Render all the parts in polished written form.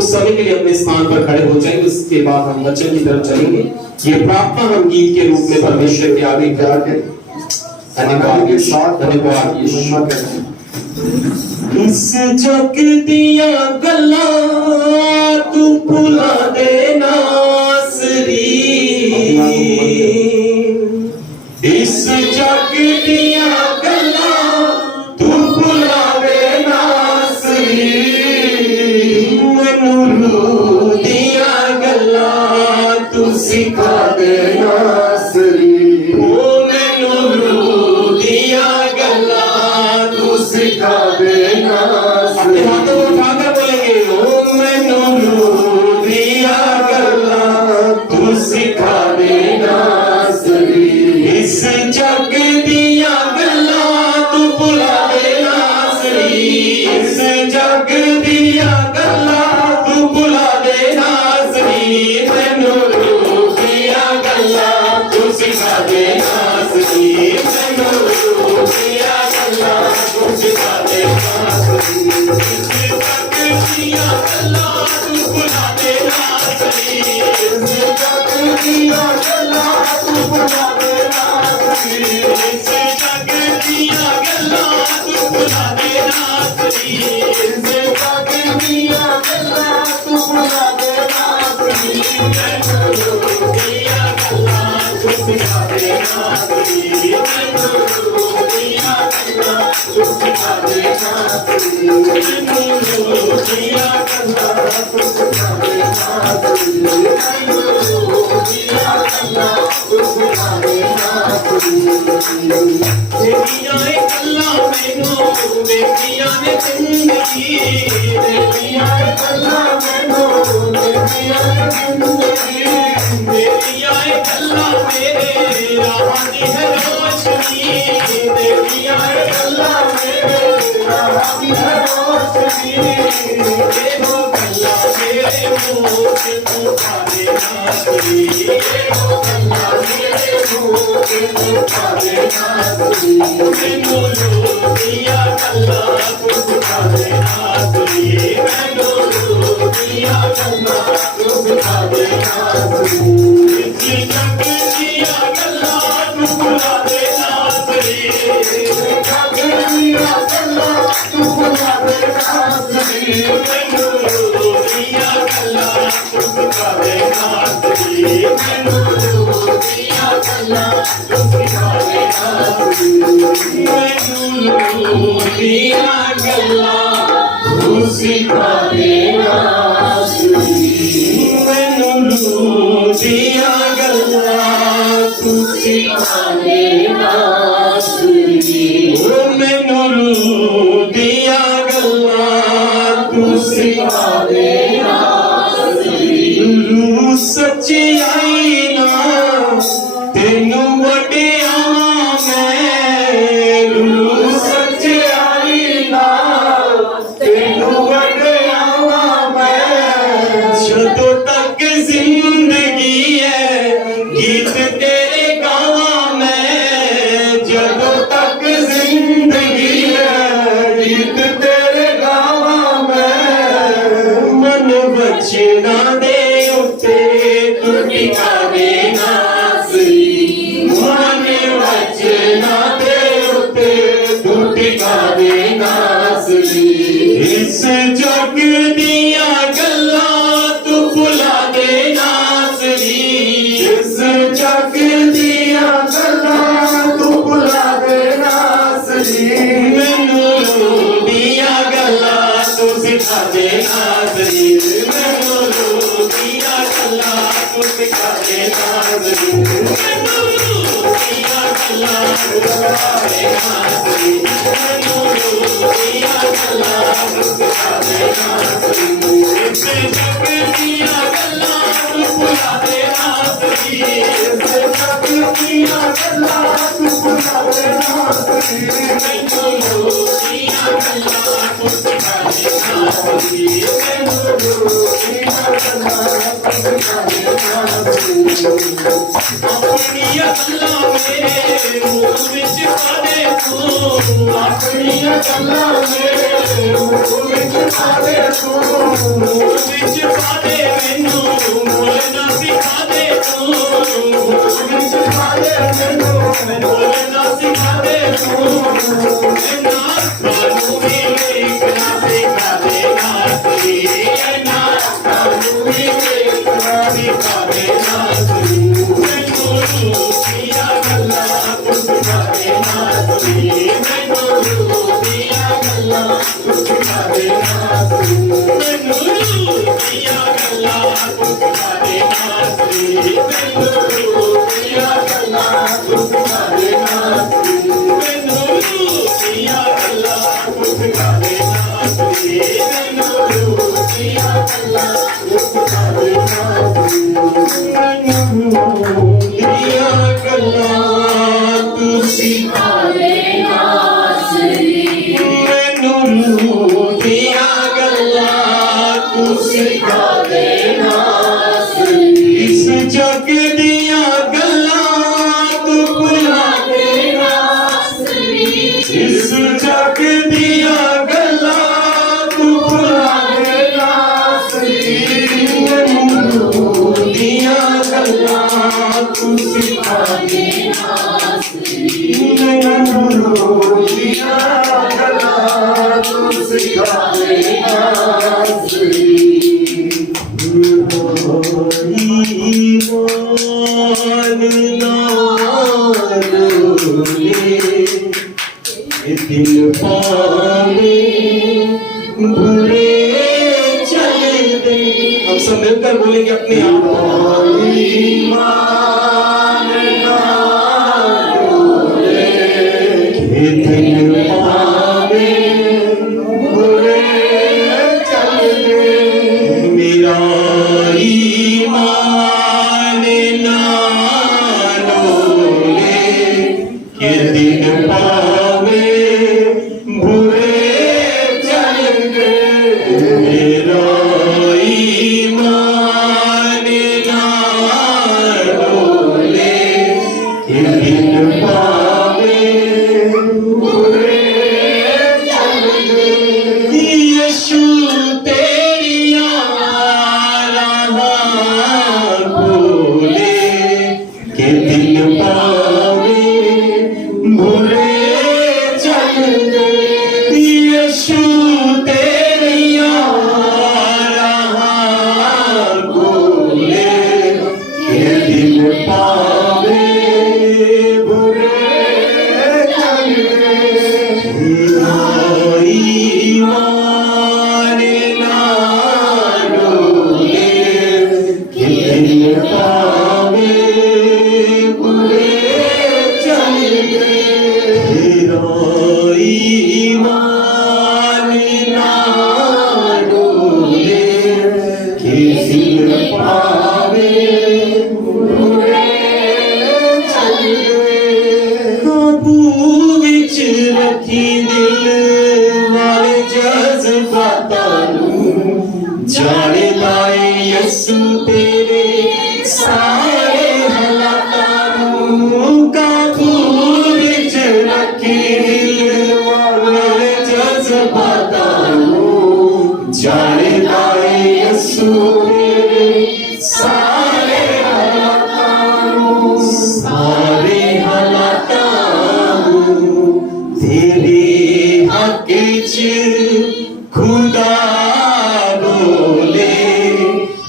कुछ समय के लिए अपने स्थान पर खड़े हो जाएंगे, उसके बाद हम वचन की तरफ चलेंगे। ये प्रार्थना हम गीत के रूप में परमेश्वर के आगे जाकर धन्यवाद के साथ धन्यवाद यीशु करें। इस जग दिया गल्ला तू भुला देना सरी, इस जग दिया गल्ला तू भुला देना सरी, मैनू दिया गल्ला तू सिखा देना सरी, ओ मैनू दिया गल्ला तू सिखा देना। अपने हाथों को उठाकर बोलेंगे, ओ मैनू दिया गल्ला तू सिखा देना सरी, इस जग दिया गल्ला तू भुला देना सरी, इस जग दिया गल्ला तू भुला देना सरी, मैनू दिया गल्ला तू सिखा देना सरी, मैनू दिया गल्ला तू सिखा देना सरी, इस जग दिया गल्ला तू भुला देना सरी, इस जग दिया गल्ला तू भुला देना सरी, इस जग दिया गल्ला तू भुला देना सरी, इस जग दिया गल्ला तू भुला देना सरी, मैनू दिया गल्ला तू सिखा देना सरी, मैनू दिया गल्ला तू सिखा देना सरी, मैनू दिया गल्ला तू सिखा देना सरी, मैनू दिया गल्ला तू सिखा देना सरी। देखिया गल्ला मैनू देखिया ने जिंदगी, देखिया गल्ला मैनू देखिया ने जिंदगी, देखिया गल्ला मेरे राह दी है रोशनी, देखिया गल्ला मेरे राह दी है रोशनी, देखो गल्ला मेरे मुंह से तू खा देना सरी, देखो गल्ला मेरे मुंह से तू खा देना सरी, मैनू दिया गल्ला तू सिखा देना सरी, मैनू दिया गल्ला तू सिखा देना सरी, इस जग दिया गल्ला तू भुला देना सरी, इस जग दिया गल्ला तू भुला देना सरी, मैनू दिया गल्ला तू सिखा देना सरी, मैनू दिया गल्ला तू सिखा देना सरी, मैनू दिया गल्ला तू सिखा देना सरी, मैनू दिया गल्ला तू सिखा देना सरी, ओ मैनू दिया गल्ला तू सिखा देना सरी, लू सच्चाई ना तेनू वडिया मैं, लू सच्चाई ना तेनू वडिया मैं, जदों तक जिंदगी है गीत तेरे गावां मैं, जदों तक जिंदगी है गीत तेरे गावां मैं, मन बचना दे उत्ते तू टिका देना सरी, मन बचना दे उत्ते तू टिका देना सरी, इस जग दिया गल्ला तू भुला देना सरी, इस जग दिया गल्ला तू भुला देना सरी, मैनू दिया गल्ला तू सिखा देना सरी, मैनू दिया गल्ला तू सिखा देना सरी, मैनू दिया गल्ला तू सिखा देना सरी, मैनू दिया गल्ला तू सिखा देना सरी, इस जग दिया गल्ला तू भुला देना सरी, इस जग दिया गल्ला तू भुला देना सरी, मैनू दिया गल्ला तू सिखा देना सरी, मैनू दिया गल्ला तू सिखा देना सरी, अपनी गल्ला मेरे मुंह विच पा दे तू, अपनी गल्ला मेरे मुंह विच पा दे तू, मुंह विच पा दे मैनू, बोलना सिखा दे तू, मुंह विच पा दे मैनू, बोलना सिखा दे तू, ना कानू भी लिखना सिखा दे नासरी, ना कानू भी लिखना सिखा दे नासरी, मैनू दिया गल्ला तू सिखा दे नासरी, मैनू दिया गल्ला तू सिखा दे नासरी, मैनू दिया गल्ला तू सिखा दे नासरी, मैनू दिया गल्ला तू सिखा दे नासरी, मैनू दिया गल्ला तू सिखा दे नासरी, मैनू दिया गल्ला तू सिखा दे नासरी, मैनू दिया गल्ला तू सिखा दे नासरी, मैनू दिया गल्ला तू सिखा दे नासरी, इस जग दिया गल्ला तू भुला दे नासरी, इस जग दिया गल्ला तू भुला दे नासरी, मैनू दिया गल्ला तू सिखा दे नासरी, मैनू दिया गल्ला तू सिखा दे नासरी, ईमान नाले दिल पावे बुरे चले दे। हम सब मिलकर बोलेंगे अपने आप, ईमान नाले दिल पावे बुरे चले दे, मेरा ईमान ना डोले कि दिन पावे बुरे चले दे, मेरा ईमान ना डोले कि दिन पावे बुरे चले दे, यीशु तेरिया राह बोले कि दिन पावे बुरे चले दे, यीशु तेरिया राह बोले कि दिन पावे बुरे चले दे, मेरा ईमान ना डोले कि दिन पावे बुरे चले दे, मेरा ईमान ना डोले कि दिन पावे बुरे चले दे, काबू विच रखी दिल वाले जज्बातां नूं, जाने लाए यसू तेरे सारे हालातां नूं, काबू विच रखी दिल वाले जज्बातां नूं, जाने लाए यसू तेरे सारे हालातां नूं, सारे हालातां नूं तेरे हक च खुदा बोले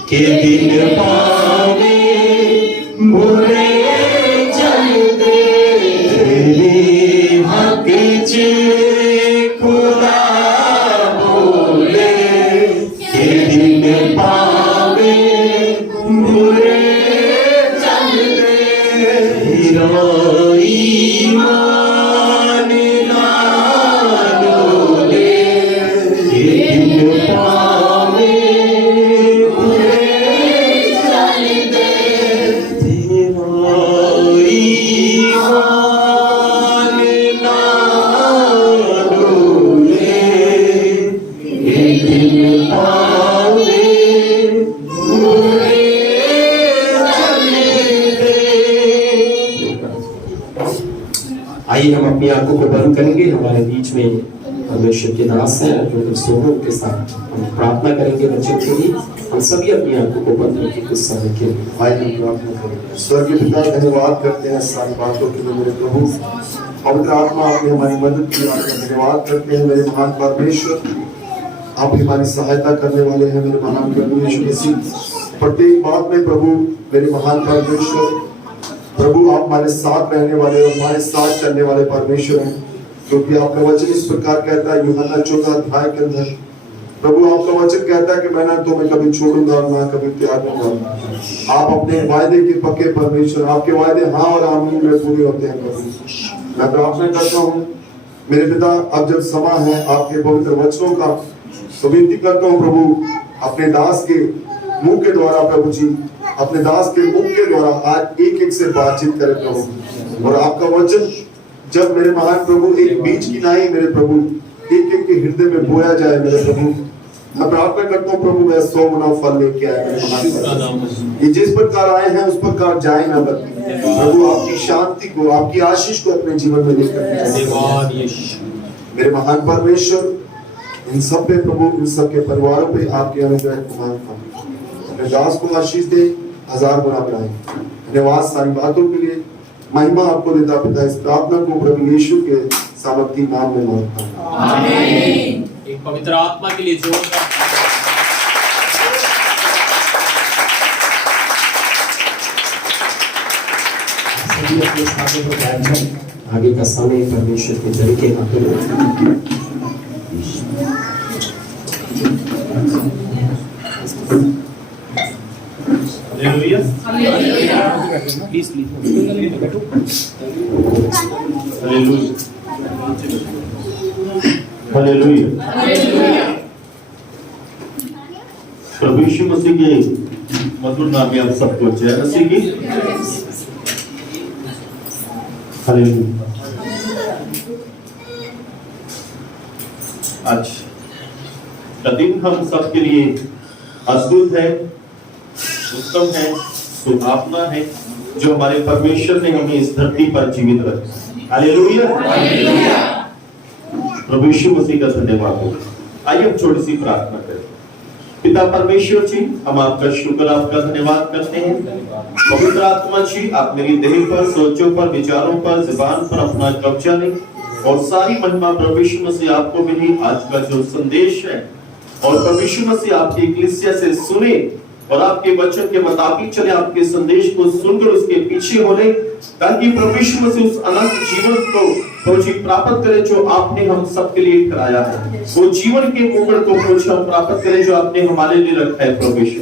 कि दिन पावे बुरे चले दे, तेरे हक च खुदा बोले कि दिन पावे आंखों को बंद करेंगे। हमारे बीच में परमेश्वर के दास हैं डॉक्टर सोनू के साथ हम प्रार्थना करेंगे वचन के लिए। हम सभी अपनी आंखों को बंद करके कुछ समय के लिए आइए प्रार्थना करें। स्वर्गीय पिता, धन्यवाद करते हैं सारी बातों के लिए मेरे प्रभु। पवित्र आत्मा, आपने हमारी मदद की, आपका धन्यवाद करते हैं मेरे महान परमेश्वर। आप हमारी सहायता करने वाले हैं मेरे महान प्रभु यीशु मसीह। प्रत्येक बात में प्रभु मेरे महान परमेश्वर, प्रभु आप हमारे साथ रहने वाले और हमारे साथ चलने वाले परमेश्वर हैं। क्योंकि आपका वचन इस प्रकार कहता है यूहन्ना 14 अध्याय के अंदर, प्रभु आपका वचन कहता है कि मैं ना तुम्हें कभी छोड़ूंगा और ना कभी त्यागूंगा। आप अपने वायदे के पक्के परमेश्वर, आपके वायदे हाँ और आमीन में पूरे होते हैं प्रभु। मैं प्रार्थना करता हूँ मेरे पिता, अब जब समय है आपके पवित्र वचनों का, तो विनती करता हूँ प्रभु अपने दास के मुंह के द्वारा, प्रभु जी अपने दास के मुंह के द्वारा आज एक एक से बातचीत करें प्रभु। और आपका वचन जब मेरे महान प्रभु एक बीज की नाई मेरे प्रभु एक एक के हृदय में बोया जाए मेरे प्रभु, मैं प्रार्थना करता हूँ प्रभु मैं 100 गुना फल लेके आए मेरे महान। ये जिस प्रकार आए हैं उस प्रकार जाए ना बल्कि प्रभु आपकी शांति को, आपकी आशीष को अपने जीवन में लेकर मेरे महान परमेश्वर, इन सब पे प्रभु, इन सब के परिवारों पे आपके अनुग्रह को मांगता हूँ। अपने दास को आशीष दे, 1000 गुना बढ़ाए। धन्यवाद सारी बातों के लिए, महिमा आपको देता पिता। इस प्रार्थना को प्रभु यीशु के सामर्थी नाम में मांगता हूँ, आमीन। एक पवित्र आत्मा के लिए जोरदार सभी अपने स्थानों पर बैठ जाएं। आगे का समय परमेश्वर के तरीके का करें। प्रभु यीशु मसीह के मधुर नाम में आप सबको जय मसीह की। हालेलुया। आज का दिन हम सबके लिए अद्भुत है, उत्तम है, सुहावना है, जो हमारे परमेश्वर ने हमें इस धरती पर जीवित रखा। हालेलुया। प्रभु यीशु मसीह का धन्यवाद हो। आइए हम छोटी सी प्रार्थना करें। पिता परमेश्वर जी, हम आपका शुक्र, आपका धन्यवाद करते हैं। पवित्र आत्मा जी, आप मेरी देह पर, सोचों पर, विचारों पर, जुबान पर अपना कब्जा लें और सारी महिमा प्रभु यीशु मसीह आपको मिली। आज का जो संदेश है और प्रभु यीशु मसीह आपकी कलीसिया से सुने और आपके वचन के मुताबिक चले, आपके संदेश को सुनकर उसके पीछे हो ले, ताकि प्रभु यीशु मसीह उस अनंत जीवन को प्रभु जी प्राप्त करे जो आपने हम सबके लिए कराया है। वो जीवन के मोमेंट को प्रभु हम प्राप्त करें जो आपने हमारे लिए रखा है। प्रभु यीशु,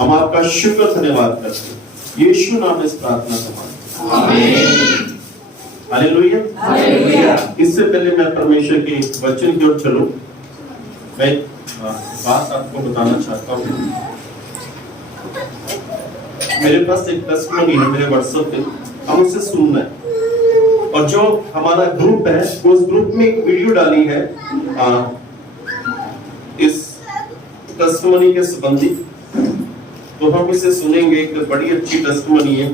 हम आपका शुक्र धन्यवाद करते हैं। यीशु नाम में इस प्रार्थना को मांगते हैं, आमीन। हालेलुया। इससे पहले मैं परमेश्वर के वचन की ओर चलूं, मैं बात आपको बताना चाहता हूँ। मेरे पास एक टेस्टिमनी है मेरे व्हाट्सएप पे, हम उसे सुनना है। और जो हमारा ग्रुप है उस ग्रुप में एक वीडियो डाली है इस टेस्टिमनी के संबंधित, तो हम इसे सुनेंगे। एक बड़ी अच्छी टेस्टिमनी है।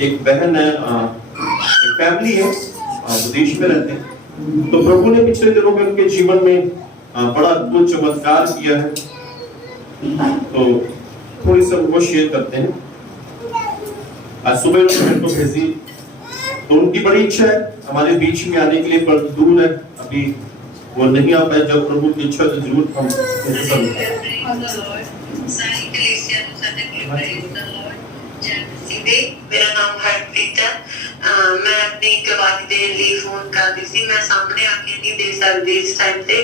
एक बहन है, एक फैमिली है, विदेश में रहते हैं। तो प्रभु ने पिछले दिनों में उनके जीवन में बड़ा अद्भुत चमत्कार किया है। तो थोड़ी सी उनको शेयर करते हैं। आज सुबह उन्होंने तो भेजी, तो उनकी बड़ी इच्छा है हमारे बीच में आने के लिए, पर दूर है, अभी वो नहीं आ पाए। जब प्रभु की इच्छा तो जरूर हम मेरा नाम हरप्रीत है। मैं अपनी गवाही दे ਲਈ फोन कर दी सी। मैं सामने आके नहीं दे सकती इस टाइम पे,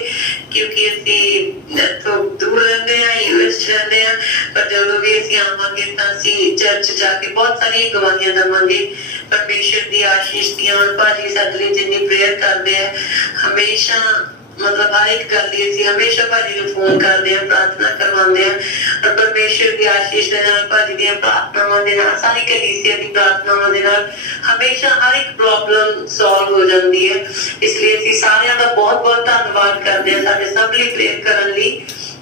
क्योंकि ਅਸੀਂ तो दूर रहते हैं, यूएस रहते हैं। पर ਜਦੋਂ ਵੀ ਅਸੀਂ ਆਵਾਂਗੇ ਤਾਂ ਅਸੀਂ ਚਰਚ ਜਾ ਕੇ ਬਹੁਤ ਸਾਰੀਆਂ ਗਵਾਹੀਆਂ ਦੇਵਾਂਗੇ। परमेश्वर दी आशीष दियां। और भाजी ਸਾਡੇ ਲਈ जिन्नी प्रेयर करते हैं हमेशा, मतलब हर एक गल दी ਅਸੀਂ हमेशा भाजी ਨੂੰ फोन करते हैं, प्रार्थना करवाते हैं। और परमेश्वर की आशीष ਦੇ ਨਾਲ, भाजी ਦੀਆਂ प्रार्थनावां ਦੇ ਨਾਲ, सारी कलीसिया दी प्रार्थनावां ਦੇ ਨਾਲ हमेशा हर एक प्रॉब्लम सॉल्व हो जाती है। इसलिए ਅਸੀਂ ਸਾਰਿਆਂ ਦਾ बहुत बहुत धन्यवाद करते हैं ਸਾਡੇ ਸਭ ਲਈ प्रेयर ਕਰਨ ਲਈ।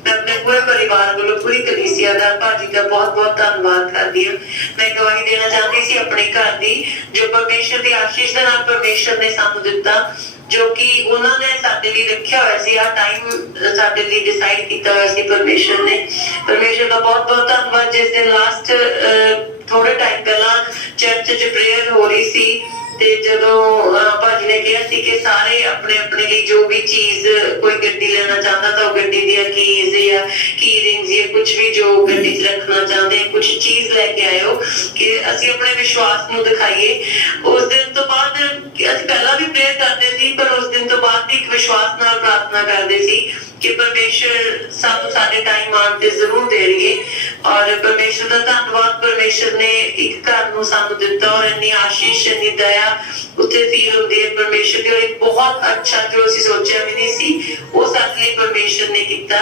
मैं अपने पूरे परिवार वालों पूरी कलीसिया का भाजी का बहुत बहुत धन्यवाद करती हूँ। मैं गवाही देना चाहती सी अपने घर की जो परमेश्वर की आशीष के नाल परमेश्वर ने सानू दिता जो कि उन्होंने साडे लिए रखा हुआ सी आ टाइम साडे लिए डिसाइड किया हुआ सी परमेश्वर का बहुत बहुत धन्यवाद। जिस दिन लास्ट थोड़े टाइम पहला चर्च च प्रेयर हो रही सी ते जदों भाजी ने कहा सी कि सारे अपने अपने लिए जो भी चीज कोई गड्डी लेना चाहता तो गड्डी दी कीज या की रिंग्स या कुछ भी जो गड्डी च रखना चाहते हैं कुछ चीज लेके आयो कि असि अपने विश्वास को दिखाइए। उस दिन तो बाद पहला भी प्रेयर करते सी पर उस दिन तो बाद भी एक विश्वास नाल प्रार्थना करते सी कि परमेश्वर सानू साडे टाइम आउण ते जरूर देणगे और परमेश्वर का धन्यवाद। परमेश्वर ने एक घर नूं सानू दिता और इन्नी आशीष इन्नी दया उत्थे फील होंदी है परमेश्वर दी और एक बहुत अच्छा जो असीं सोचिया भी नहीं सी वो साडे लई परमेश्वर ने कीता।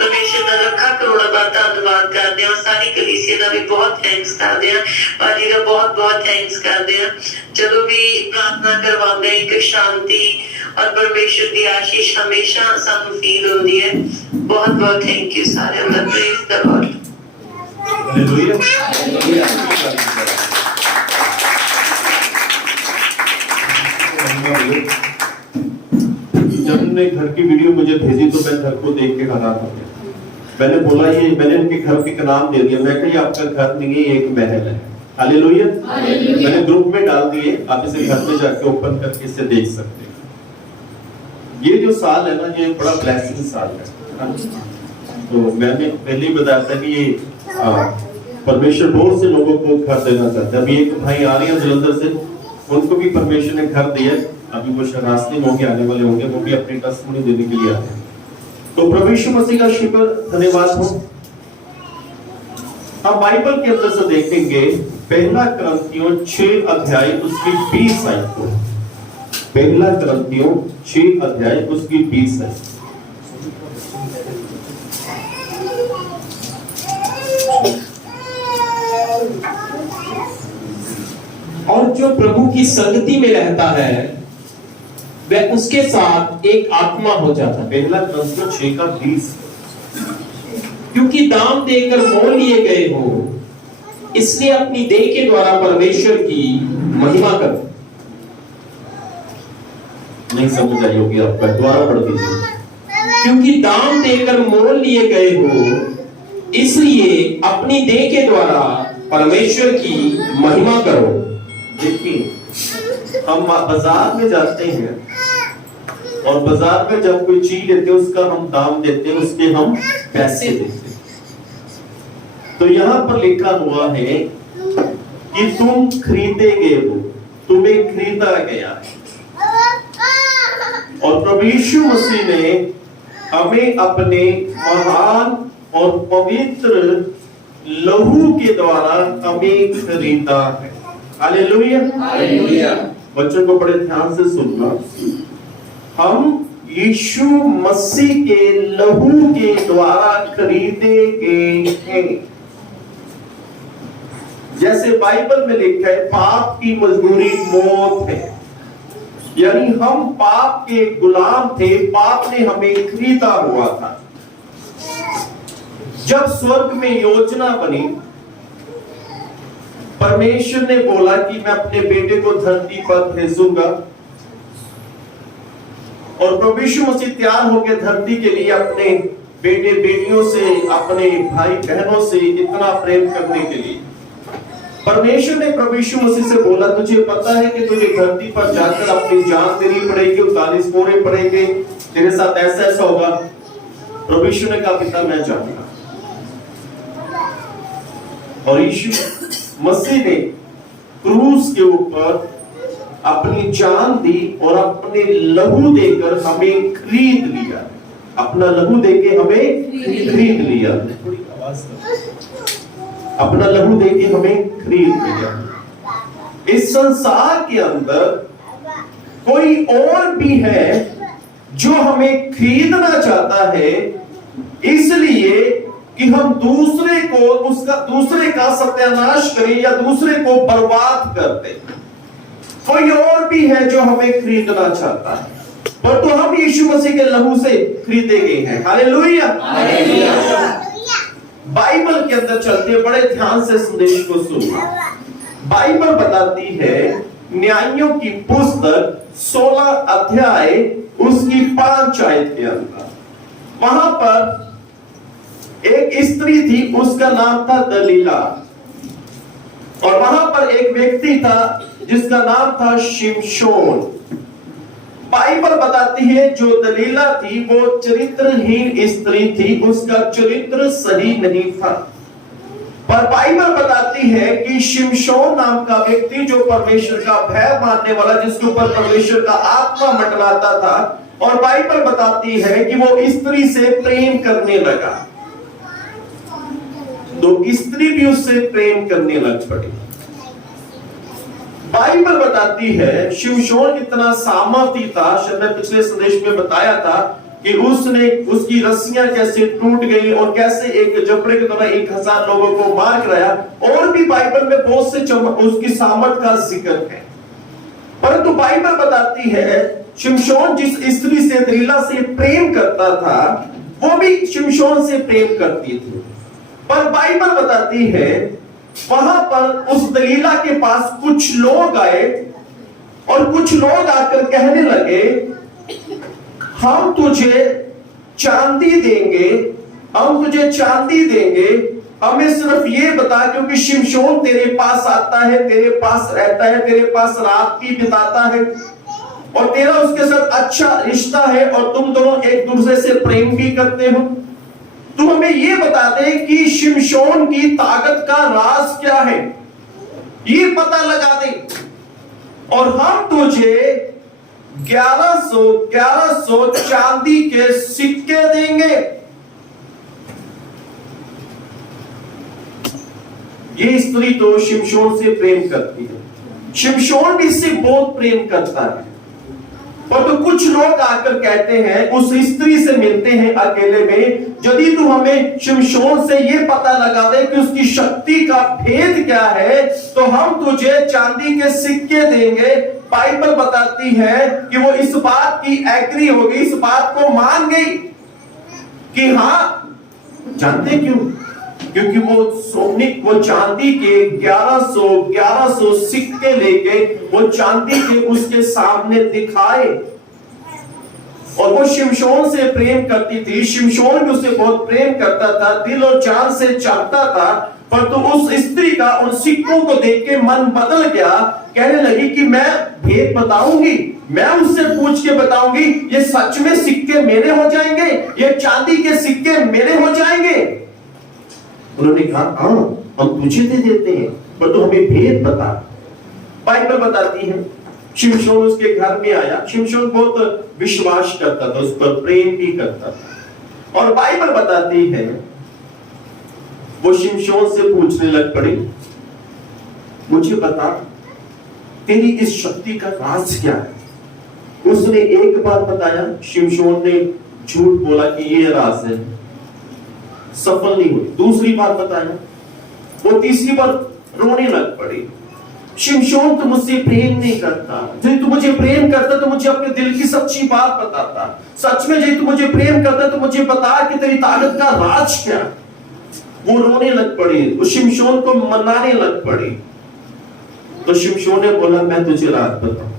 परमेश्वर का लखा करोड़ा बार धन्यवाद करते हैं। सारी कलीसिया का भी बहुत थैंक्स करते हैं। भाजी का बहुत बहुत थैंक्स करते हैं। जदों भी प्रार्थना करवाते हैं एक शांति और परमेश्वर की आशीष हमेशा सानू फील होती है। बहुत बहुत थैंक यू सारे। Praise the Lord. हालेलुया। जब उन्होंने घर की वीडियो मुझे भेजी तो मैं घर को देख के हैरान हो गया। मैंने बोला ये मैंने उनके घर के नाम दे दिया। मैं कही आपका घर नहीं है एक महल है। हालेलुया। मैंने ग्रुप में डाल दिए, आप इसे घर में जाके ओपन करके इसे देख सकते हैं। ये जो साल है ना ये बड़ा ब्लेसिंग साल है। तो मैंने पहले ही बताया था कि ये परमेश्वर बहुत से लोगों को घर देना चाहता है। अभी एक भाई आ रहे हैं जलंधर से, उनको भी परमेश्वर ने घर दिया। अभी वो रास्ते में होंगे आने वाले होंगे, वो भी अपनी टेस्टिमनी देने के लिए आते हैं। तो प्रभु यीशु मसीह का शुक्र धन्यवाद हो। हम बाइबल के अंदर से देखेंगे पहला कुरिन्थियों 6 अध्याय उसकी 20 आयत को। पहला कुरिन्थियों 6 अध्याय उसकी 20 आयत। और जो प्रभु की संगति में रहता है वह उसके साथ एक आत्मा हो जाता है। पहला कुरिन्थियों 6 का 20। क्योंकि दाम देकर मोल लिए गए हो इसलिए अपनी देह के द्वारा परमेश्वर की महिमा करो। नहीं समझ आई होगी आपका, दोबारा पढ़ दीजिए। क्योंकि दाम देकर मोल लिए गए हो इसलिए अपनी देह के द्वारा परमेश्वर की महिमा करो। देखिए हम बाजार में जाते हैं और बाजार में जब कोई चीज लेते हैं उसका हम दाम देते हैं, उसके हम पैसे देते हैं। तो यहाँ पर लिखा हुआ है कि तुम खरीदे गए हो, तुम्हें खरीदा गया है। और प्रभु यीशु मसीह ने हमें अपने महान और पवित्र लहू के द्वारा हमें खरीदा है। हालेलुया। हालेलुया। बच्चों को बड़े ध्यान से सुनना। हम यीशु मसीह के लहू के द्वारा खरीदे गए हैं। जैसे बाइबल में लिखा है पाप की मजदूरी मौत है, यानी हम पाप के गुलाम थे, पाप ने हमें खरीदा हुआ था। जब स्वर्ग में योजना बनी, परमेश्वर ने बोला कि मैं अपने बेटे को धरती पर भेजूंगा और प्रभु यीशु मसीह तैयार होकर धरती के लिए अपने बेटे बेटियों से, अपने भाई बहनों से इतना प्रेम करने के लिए परमेश्वर ने प्रभु यीशु मसीह से बोला तुझे पता है कि तुझे धरती पर जाकर अपनी जान देनी पड़ेगी, 39 कोड़े पड़ेंगे, तेरे साथ ऐसा ऐसा होगा। प्रभु यीशु ने कहा पिता मैं जानता। और यीशु मसीह ने क्रूस के ऊपर अपनी जान दी और अपने लहू देकर हमें खरीद लिया। अपना लहू देके हमें खरीद लिया। अपना लहू देके हमें खरीद लिया। इस संसार के अंदर कोई और भी है जो हमें खरीदना चाहता है, इसलिए कि हम दूसरे को दूसरे का सत्यानाश करें या दूसरे को बर्बाद कर दें। कोई और भी है जो हमें खरीदना चाहता है। पर तो हम यीशु मसीह के लहू से खरीदे गए हैं। हालेलुया। बाइबल के अंदर चलते बड़े ध्यान से संदेश को सुनना। बाइबल बताती है न्यायों की पुस्तक 16 अध्याय उसकी 5 आयत के अंदर, वहां पर एक स्त्री थी, उसका नाम था दलीला, और वहां पर एक व्यक्ति था जिसका नाम था शिमशोन। बाइबल बताती है जो दलीला थी वो चरित्रहीन स्त्री थी, उसका चरित्र सही नहीं था। पर बाइबल बताती है कि शिमशोन नाम का व्यक्ति जो परमेश्वर का भय मानने वाला, जिसके ऊपर परमेश्वर का आत्मा मंडलाता था, और बाइबल बताती है कि वो स्त्री से प्रेम करने लगा, तो स्त्री भी उससे प्रेम करने लग पड़ी। बाइबल बताती है शिमशोन इतना सामर्थी था, शायद मैं पिछले संदेश में बताया था कि उसकी रस्सियां कैसे टूट गई और कैसे एक जबड़े की तरह 1000 लोगों को मार कराया, और भी बाइबल में बहुत से उसकी सामर्थ का जिक्र है। परंतु बाइबल बताती है शिमशोन जिस स्त्री से दलीला से प्रेम करता था वो भी शिमशोन से प्रेम करती थी। पर बाइबल बताती है वहां पर उस दलीला के पास कुछ लोग आए, और कुछ लोग आकर कहने लगे हम तुझे चांदी देंगे, हम तुझे चांदी देंगे, हमें सिर्फ ये बता, क्योंकि शिमशोन तेरे पास आता है, तेरे पास रहता है, तेरे पास रात भी बिताता है, और तेरा उसके साथ अच्छा रिश्ता है, और तुम दोनों एक दूसरे से प्रेम भी करते हो, तू हमें ये बता दे कि शिमशोन की ताकत का राज क्या है, ये पता लगा दे, और हम तुझे 1100 चांदी के सिक्के देंगे। ये स्त्री तो शिमशोन से प्रेम करती है, शिमशोन भी इससे बहुत प्रेम करता है, पर तो कुछ लोग आकर कहते हैं, उस स्त्री से मिलते हैं अकेले में, यदि तू हमें शिमशोन से ये पता लगा दे कि उसकी शक्ति का भेद क्या है तो हम तुझे चांदी के सिक्के देंगे। बाइबल बताती है कि वो इस बात की एग्री हो गई, इस बात को मान गई कि हाँ, जानते क्यों? क्योंकि वो चांदी के 1100 सिक्के लेके वो चांदी के उसके सामने दिखाए, और वो शिमशोन से प्रेम करती थी, शिमशोन भी उसे बहुत प्रेम करता था, दिल और जान से चाहता था, पर तो उस स्त्री का उन सिक्कों को देख के मन बदल गया, कहने लगी कि मैं भेद बताऊंगी, मैं उससे पूछ के बताऊंगी, ये सच में सिक्के मेरे हो जाएंगे, ये चांदी के सिक्के मेरे हो जाएंगे। उन्होंने कहा हाँ, हम तुझे दे देते हैं, पर तू हमें भेद बता। बाइबल बताती है शिमशोन उसके घर में आया। शिमशोन बहुत विश्वास करता था, उस पर प्रेम भी करता था, और बाइबल बताती है वो शिमशोन से पूछने लग पड़ी, मुझे बता तेरी इस शक्ति का राज क्या है। उसने एक बार बताया, शिमशोन ने झूठ बोला कि ये राज है, सफल नहीं हुई। दूसरी बार बताया, वो तीसरी बार रोने लग पड़ी, शिमशोन तू मुझसे प्रेम नहीं करता, यदि तू मुझे प्रेम करता तो मुझे अपने दिल की सच्ची बात बताता, सच में यदि तू मुझे प्रेम करता तो मुझे बता कि तेरी ताकत का राज क्या। वो रोने लग पड़ी, वो शिमशोन को मनाने लग पड़ी, तो शिमशोन ने बोला मैं तुझे राज बताऊं।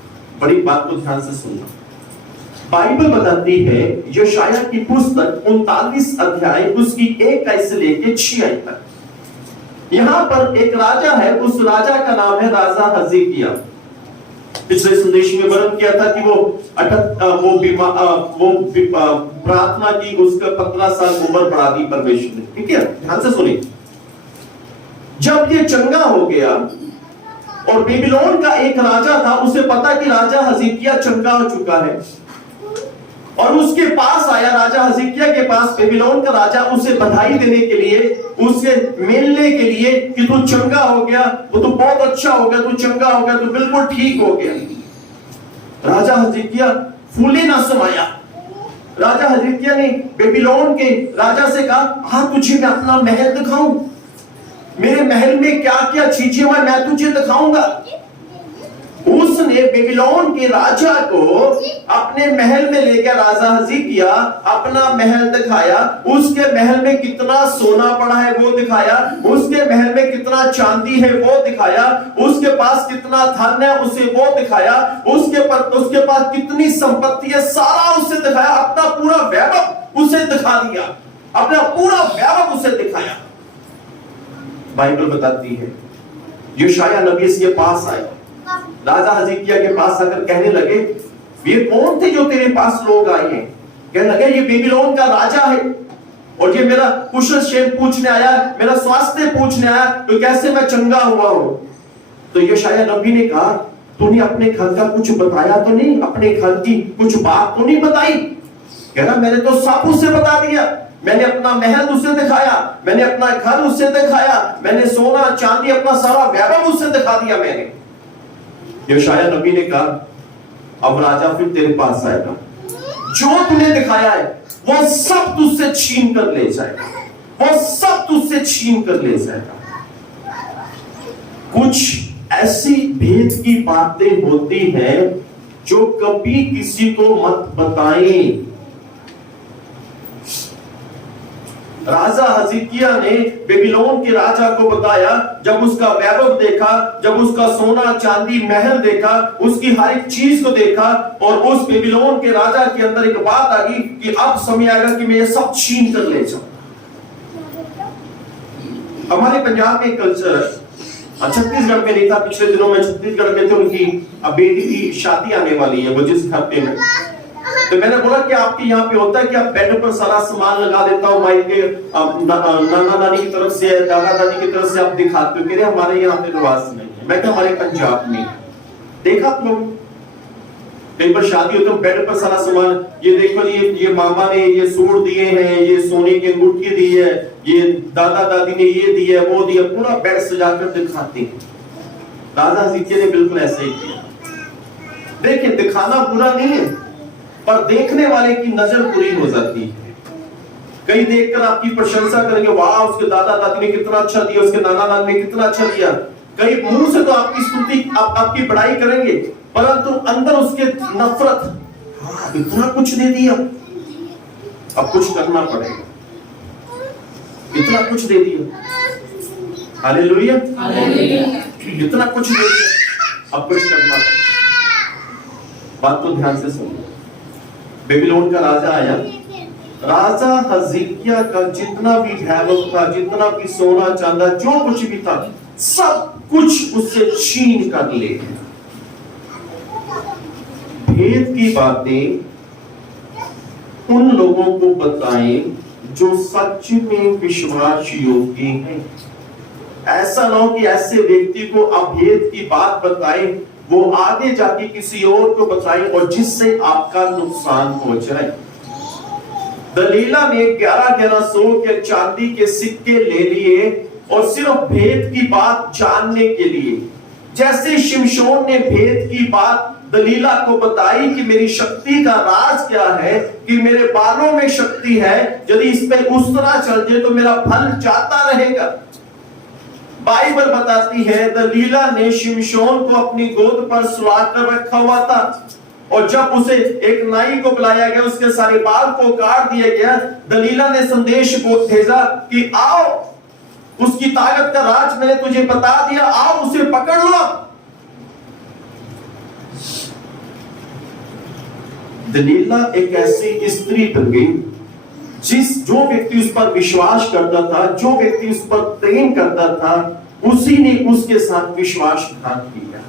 बड़ी बात को ध्यान से सुनना। बाइबल बताती है यशायाह की पुस्तक 39 अध्याय उसकी 1 से लेकर 6 तक, यहां पर एक राजा है, उस राजा का नाम है राजा हिजकिय्याह। पिछले संदेश में वर्णन किया था कि वो प्रार्थना की, उसका 15 साल उम्र बढ़ा दी परमेश्वर ने। ठीक है, ध्यान से सुनिए। जब ये चंगा हो गया और बेबीलोन का एक राजा था, उसे पता कि राजा हिजकिय्याह चंगा हो चुका है, और उसके पास आया, राजा हिजकिय्याह के पास बेबीलोन का राजा उसे बधाई देने के लिए, उसे मिलने के लिए कि तू चंगा हो गया, वो तो बहुत अच्छा हो गया, तू चंगा हो गया, तू बिल्कुल ठीक हो गया। राजा हिजकिय्याह फूले ना समाया। राजा हिजकिय्याह ने बेबीलोन के राजा से कहा, हाँ तुझे मैं अपना महल दिखाऊं, मेरे महल में क्या क्या चीजें मैं तुझे दिखाऊंगा। उसने बेबीलोन के राजा को अपने महल में ले गया। राजा हिजकिय्याह अपना महल दिखाया, उसके महल में कितना सोना पड़ा है वो दिखाया, उसके महल में कितना चांदी है वो दिखाया, उसके पास कितना धन है उसे वो दिखाया, उसके पास कितनी संपत्ति है सारा उसे दिखाया, अपना पूरा वैभव उसे दिखा दिया, अपना पूरा वैभव उसे दिखाया। बाइबल बताती है यशायाह नबी इसके पास आए, राजा हिजकिय्याह के पास आकर कहने लगे, ये कौन थे जो तेरे पास लोग आए हैं? कहने लगे ये बेबीलोन का राजा है और ये मेरा कुशल क्षेम पूछने आया, मेरा स्वास्थ्य पूछने आया, तो कैसे मैं चंगा हुआ हूं। तो यशायाह नबी ने कहा, तूने अपने घर का कुछ बताया तो नहीं, अपने घर की कुछ बात तो नहीं बताई? कह रहा मैंने तो सब उसे बता दिया, मैंने अपना महल उसे दिखाया, मैंने अपना घर उसे दिखाया, मैंने सोना चांदी अपना सारा वैभव उसे दिखा दिया मैंने। यशायाह नबी ने कहा, अब राजा फिर तेरे पास आएगा, जो तूने दिखाया है वो सब तुझसे छीन कर ले जाएगा, वो सब तुझसे छीन कर ले जाएगा। कुछ ऐसी भेद की बातें होती हैं जो कभी किसी को मत बताएं। राजा हिजकिय्याह ने बेबीलोन के राजा को बताया, जब उसका वैभव देखा, जब उसका सोना चांदी महल देखा, उसकी हर एक चीज को देखा, और उस बेबीलोन के राजा के अंदर एक बात आ गई कि अब समय आएगा कि मैं ये सब छीन कर ले जाऊं। हमारे पंजाब में एक कल्चर है, छत्तीसगढ़ में नहीं था, पिछले दिनों में छत्तीसगढ़ में थे, उनकी बेटी की शादी आने वाली है, वो जिस हफ्ते में, तो मैंने बोला कि आपके यहाँ पे होता है कि आप बेड पर सारा सामान लगा देता हूँ, माई के नाना नानी की तरफ से, दादा दादी की तरफ से आप दिखाते हो। कह रहे हमारे यहाँ पे रिवाज नहीं है। मैं क्या हमारे पंजाब में देखा तुम कहीं पर शादी होती है बेड पर सारा सामान, ये देखो ये मामा ने ये सूट दिए हैं, ये सोने की अंगूठी दी है, ये दादा दादी ने ये दिया वो दिया, पूरा बेड सजाकर दिखाते हैं। राजा हिजकिय्याह ने बिल्कुल ऐसे ही किया। देखिए दिखाना बुरा नहीं है, पर देखने वाले की नजर बुरी हो जाती है। कई देखकर आपकी प्रशंसा करेंगे, वाह उसके दादा दादी ने कितना अच्छा दिया, उसके नाना नानी ने कितना अच्छा दिया। कई मुंह से तो आपकी स्तुति आपकी बड़ाई करेंगे, परंतु अंदर उसके नफरत, हाँ इतना कुछ दे दिया, अब कुछ करना पड़ेगा, इतना कुछ दे दिया, हालेलुया, इतना कुछ दे दिया, अब कुछ करना पड़ेगा। बात को ध्यान से सुनिए। बेबीलोन का राजा आया, राजा हिजकिय्याह का जितना भी वैभव था, जितना भी सोना चांदा जो कुछ भी था, सब कुछ उससे छीन कर ले गया। भेद की बातें उन लोगों को बताएं जो सच में विश्वास योग्य हैं। ऐसा ना हो कि ऐसे व्यक्ति को अभेद की बात बताएं, वो आगे जाके किसी और को बताएं और जिससे आपका नुकसान हो जाए। दलीला ने 1100 के चांदी के सिक्के ले लिए और सिर्फ भेद की बात जानने के लिए। जैसे शिमशोन ने भेद की बात दलीला को बताई कि मेरी शक्ति का राज क्या है, कि मेरे बालों में शक्ति है, यदि इस पे उस तरह चल जाए तो मेरा फल जाता रहेगा। बाइबल बताती है दलीला ने शिमशोन को अपनी गोद पर सुलाकर रखा हुआ था, और जब उसे एक नाई को बुलाया गया, उसके सारे बाल को काट दिया गया, दलीला ने संदेश को भेजा कि आओ, उसकी ताकत का राज मैंने तुझे बता दिया, आओ उसे पकड़ लो। दलीला एक ऐसी स्त्री बन गई जो व्यक्ति उस पर विश्वास करता था, जो व्यक्ति उस पर प्रेम करता था, उसी ने उसके साथ विश्वासघात किया।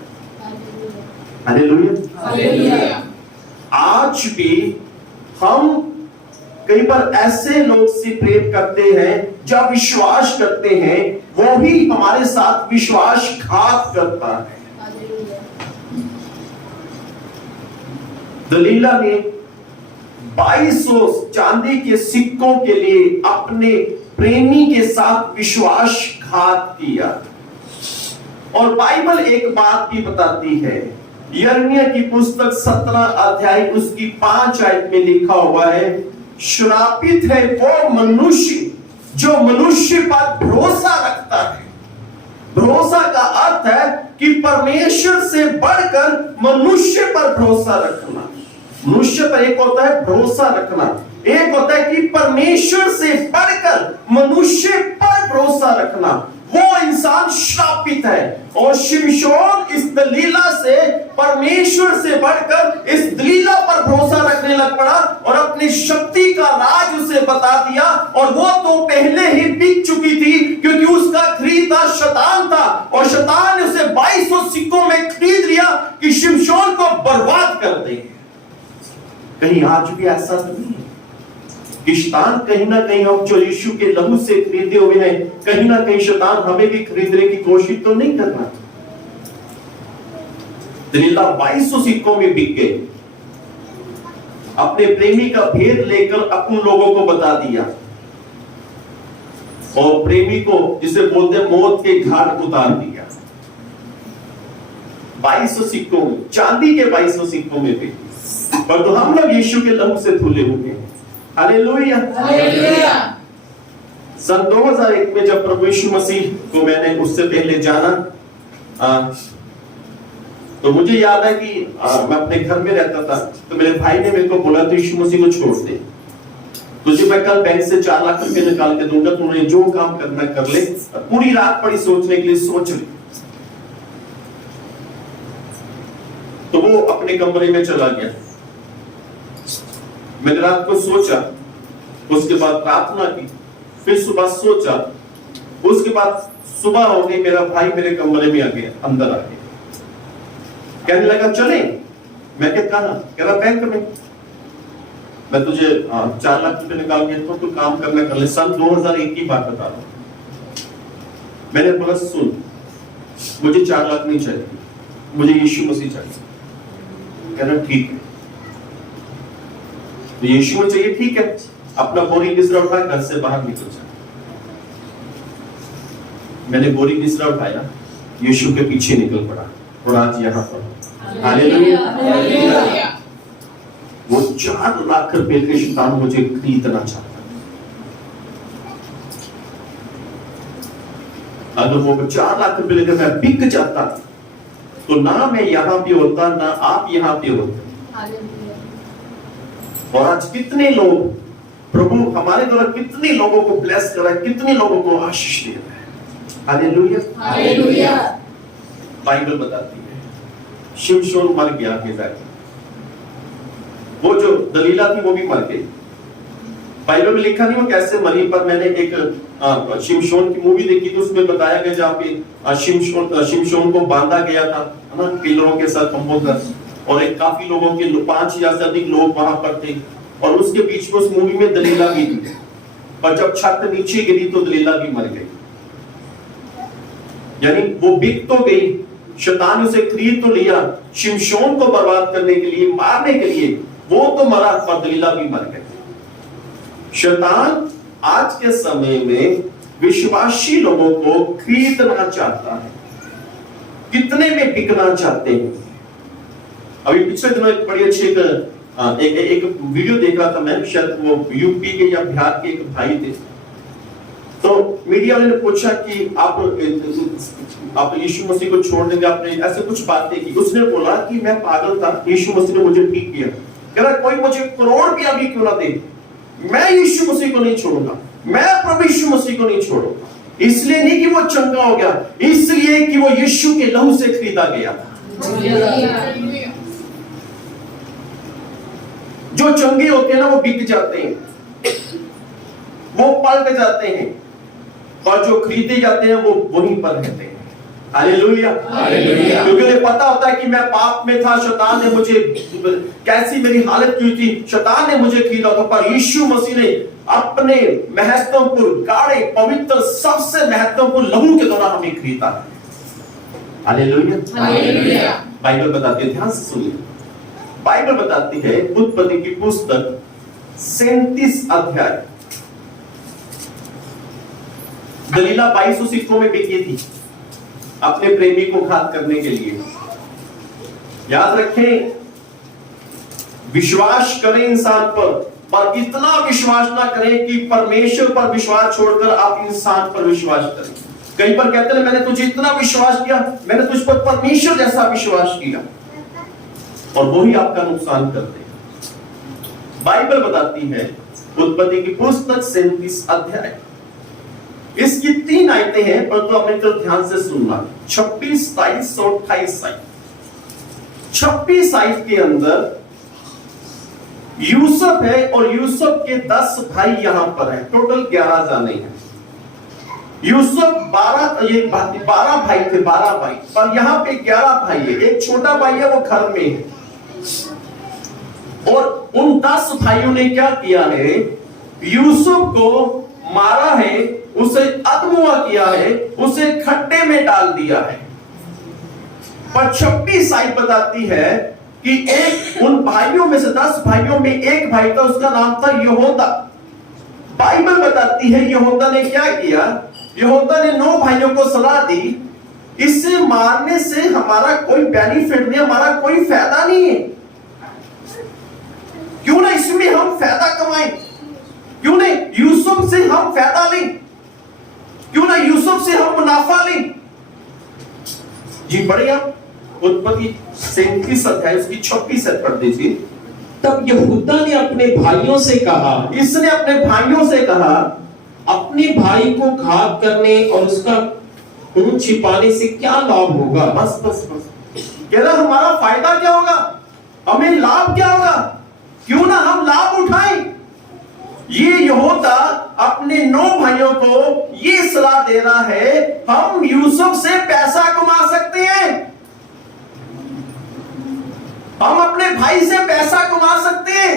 हालेलुया। आज भी हम कई बार ऐसे लोग से प्रेम करते हैं, जब विश्वास करते हैं वो भी हमारे साथ विश्वासघात करता है। दलीला ने 2200 चांदी के सिक्कों के लिए अपने प्रेमी के साथ विश्वासघात किया। और बाइबल एक बात भी बताती है, यिर्मयाह की पुस्तक 17 अध्याय उसकी 5 आयत में लिखा हुआ है, श्रापित है वो मनुष्य जो मनुष्य पर भरोसा रखता है। भरोसा का अर्थ है कि परमेश्वर से बढ़कर मनुष्य पर भरोसा रखना। मनुष्य पर एक होता है भरोसा रखना, एक होता है कि परमेश्वर से बढ़कर मनुष्य पर भरोसा रखना। वो इंसान श्रापित है। और शिमशोन इस दलीला से, परमेश्वर से बढ़कर इस दलीला पर भरोसा रखने लग पड़ा और अपनी शक्ति का राज उसे बता दिया। और वो तो पहले ही बिक चुकी थी, क्योंकि उसका खरीदा शैतान था और शैतान ने उसे 2200 सिक्कों में खरीद लिया कि शिमशोन को बर्बाद कर दे। कहीं आज भी ऐसा तो नहीं है कि शैतान कहीं ना कहीं, हम जो यीशु के लहू से खरीदे हुए हैं, कहीं ना कहीं शैतान हमें भी खरीदने की कोशिश तो नहीं कर रहा। दलीला 2200 सिक्कों में बिक गए, अपने प्रेमी का भेद लेकर अपन लोगों को बता दिया और प्रेमी को, जिसे बोलते हैं, मौत के घाट उतार दिया। 2200 सिक्कों में, चांदी के 2200 सिक्कों में बिक। पर तो हम लोग यीशु के लहू से धुले हुए हैं। हालेलुया। सन 2001 में जब प्रभु यीशु मसीह को मैंने उससे पहले जाना, तो मुझे याद है कि मैं अपने घर में रहता था, तो मेरे भाई ने मेरे को बोला तो यीशु मसीह को छोड़ दे, तुझे मैं कल बैंक से 4 लाख रुपए निकाल के दूंगा, तूने जो काम करना कर ले। पूरी रात पड़ी सोचने के लिए, सोच ली। तो वो अपने कमरे में चला गया। मैंने रात को सोचा, उसके बाद प्रार्थना की, फिर सुबह सोचा, उसके बाद सुबह हो गई, मेरा भाई मेरे कमरे में आ गया, अंदर आ गया, कहने लगा चले। मैं कहा कह रहा बैंक में, मैं तुझे 4 लाख रुपए निकाल के तो तू काम करना कर ले। सन 2001 की बात बता रहा हूं। मैंने बोला सुन, मुझे 4 लाख नहीं चाहिए, मुझे यीशु मसीह चाहिए। कहना ठीक है, तो यीशु में चाहिए, ठीक है, अपना बोरी बिस्तरा उठा घर से बाहर निकल जा। मैंने बोरी बिस्तरा उठाया, यीशु के पीछे निकल पड़ा और आज यहाँ पर। हालेलुया। वो 4 लाख रुपए के शैतान मुझे खरीदना चाहता। अगर वो 4 लाख रुपए लेकर मैं बिक जाता, तो ना मैं यहां पे होता, ना आप यहां पे होते। और आज कितने लोग, प्रभु हमारे द्वारा कितने लोगों को ब्लेस कर रहा है, कितने लोगों को आशीष दे रहा है। हालेलुया। हालेलुया। बाइबल बताती है शिमशोन मर गया के जाके, वो जो दलीला थी वो भी मर गई। बाइबल में लिखा नहीं वो कैसे मरी, पर मैंने एक शिमशोन की मूवी देखी थी, उसमें बताया गया जहाँ पे शिमशोन को बांधा गया था, है ना, पिलरों के साथ, खंभों का, और एक काफी लोगों के 5000 से अधिक लोग वहां पर थे। और उसके बीच में उस मूवी में दलीला भी थी, पर जब छत नीचे गिरी तो दलीला भी मर गई। यानी वो बिक तो गई, शैतान उसे खरीद तो लिया शिमशोन को बर्बाद करने के लिए, मारने के लिए, वो तो मरा, पर दलीला भी मर गई। शैतान आज के समय में विश्वासी लोगों को खरीदना चाहता है, कितने में बिकना चाहते हैं। अभी पिछले दिनों एक बड़ी अच्छी एक वीडियो देख रहा था मैं, शायद वो यूपी के या बिहार के एक भाई थे। तो मीडिया वाले ने पूछा कि आप यीशु मसीह को छोड़ देंगे, आपने ऐसे कुछ बातें की। उसने बोला कि मैं पागल था, यीशु मसीह ने मुझे ठीक किया। कह रहा कोई मुझे करोड़ रुपया भी क्यों ना दे, मैं यीशु मसीह को नहीं छोड़ूंगा, मैं प्रभु यीशु मसीह को नहीं छोड़ूंगा। इसलिए नहीं कि वो चंगा हो गया, इसलिए कि वो यीशु के लहू से खरीदा गया था। जो चंगे होते हैं ना, वो बिक जाते हैं, वो पलट जाते हैं, और जो खरीदे जाते हैं वो वहीं पर रहते हैं। हालेलुया। क्योंकि उन्हें पता होता है कि मैं पाप में था, शैतान ने मुझे, कैसी मेरी हालत की थी, शैतान ने मुझे खरीदा था, पर यीशु मसीह ने अपने महत्वपूर्ण, गाढ़े, पवित्र, सबसे महत्वपूर्ण लहू के द्वारा हमें खरीदा है। हालेलुया। बाइबल बताती है, ध्यान से सुनिए, बाइबल बताती है उत्पत्ति की पुस्तक 37 अध्याय, दलीला 2200 सिक्कों में बिकी थी अपने प्रेमी को घात करने के लिए। याद रखें, विश्वास करें इंसान पर इतना विश्वास ना करें कि परमेश्वर पर विश्वास छोड़कर आप इंसान पर विश्वास करें। कई बार कहते हैं मैंने तुझे इतना विश्वास किया, मैंने तुझ पर परमेश्वर जैसा विश्वास किया, और वही आपका नुकसान करते हैं। बाइबल बताती है उत्पत्ति की पुस्तक 37 अध्याय, इसकी 3 आयतें हैं, पर तो अपने तरफ ध्यान से सुनना। 26, 27 और 28 आयत। 26 आयत के अंदर यूसुफ है और यूसुफ के 10 भाई यहां पर हैं, टोटल 11 जाने हैं। यूसुफ 12 भाई थे, 12 भाई, पर यहां पे 11 भाई है। एक छोटा भाई है वो घर में है, और उन 10 भाइयों ने क्या किया है, यूसुफ को मारा है, उसे अधमुआ किया है, उसे खड्डे में डाल दिया है। पर 26 आयत बताती है कि एक उन भाइयों में से 10 भाइयों में एक भाई था, उसका नाम था यहूदा। बाइबल बताती है यहूदा ने क्या किया, यहूदा ने 9 भाइयों को सलाह दी, इसे मारने से हमारा कोई बेनिफिट नहीं, हमारा कोई फायदा नहीं है, क्यों ना इसमें हम फायदा कमाएं, क्यों ना यूसुफ से हम फायदा लें, क्यों ना यूसुफ से हम मुनाफा लें। जी बढ़िया, उत्पत्ति 37 अध्याय उसकी 26 से पढ़ दीजिए। तब यहूदा ने अपने भाइयों से कहा, इसने अपने भाइयों से कहा, अपने भाई को घात करने और उसका खून छिपाने से क्या लाभ होगा। बस बस बस, कह रहा हमारा फायदा क्या होगा, हमें लाभ क्या होगा, क्यों ना हम लाभ उठाएं। ये यहूदा अपने 9 भाइयों को ये सलाह दे रहा है, हम यूसुफ से पैसा कमा सकते हैं, हम अपने भाई से पैसा कमा सकते हैं।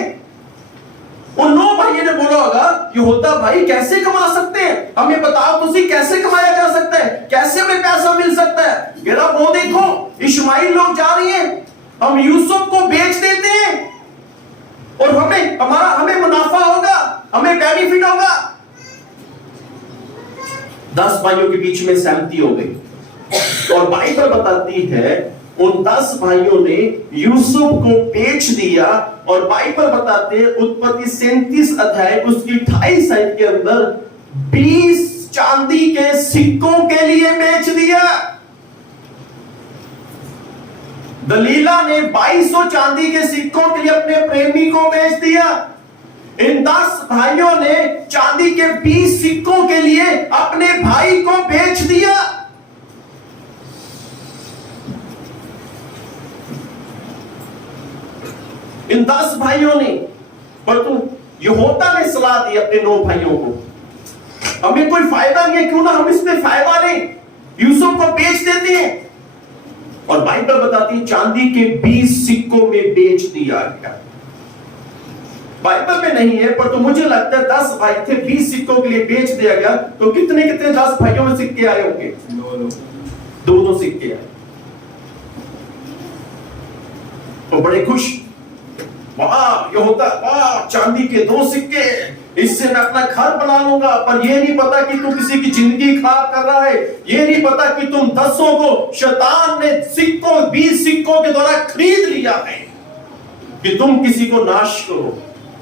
उन 9 भाइयों ने बोला होगा, यहूदा भाई कैसे कमा सकते हैं, हमें बताओ तुसी कैसे कमाया जा सकता है, कैसे हमें पैसा मिल सकता है। कह रहा वो देखो इश्माइल लोग जा रही हैं, हम यूसुफ को बेच देते हैं और हमें मुनाफा होगा, हमें बेनिफिट होगा। 10 भाइयों के बीच में सहमति हो गई, और बाइबल बताती है उन 10 भाइयों ने यूसुफ को बेच दिया, और बाइबल बताते हैं उत्पत्ति 37 अध्याय उसकी 28 आयत के अंदर 20 चांदी के सिक्कों के लिए बेच दिया। दलीला ने 2200 चांदी के सिक्कों के लिए अपने प्रेमी को बेच दिया। इन 10 भाइयों ने चांदी के 20 सिक्कों के लिए अपने भाई को बेच दिया। इन 10 भाइयों ने, परंतु यहूदा ने सलाह दी अपने 9 भाइयों को, हमें कोई फायदा नहीं है, क्यों ना हम इसमें फायदा लें, यूसुफ को बेच देते हैं। और बाइबल बताती है चांदी के 20 सिक्कों में बेच दिया गया। बाइबल में नहीं है, पर तो मुझे लगता है 10 भाई थे, 20 सिक्कों के लिए बेच दिया गया, तो कितने 10 भाइयों में सिक्के आए होंगे, 2 सिक्के आए। तो बड़े खुश, वाह यहूदा, वाह चांदी के 2 सिक्के, इससे मैं अपना घर बना लूंगा। पर यह नहीं पता कि तू किसी की जिंदगी खराब कर रहा है, यह नहीं पता कि तुम 10 को शैतान ने 20 सिक्कों के द्वारा खरीद लिया है, कि तुम किसी को नाश करो,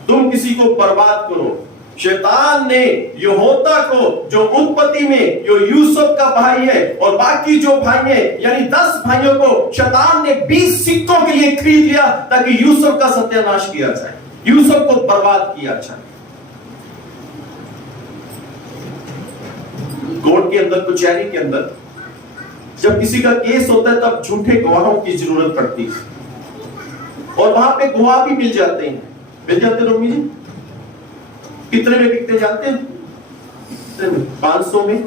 तुम किसी को बर्बाद करो। शैतान ने यहूदा को, जो उत्पत्ति में जो यूसुफ का भाई है, और बाकी जो भाई है यानी 10 भाइयों को शैतान ने 20 सिक्कों के लिए खरीद लिया, ताकि यूसुफ का सत्यानाश किया जाए, यूसुफ को बर्बाद किया जाए। कोर्ट के अंदर, कचहरी के अंदर जब किसी का केस होता है, तब झूठे गवाहों की जरूरत पड़ती है, और वहां पे गवाह भी मिल जाते हैं। मिल जाते हैं रोमी जी, कितने में बिकते जानते हैं? 500 में,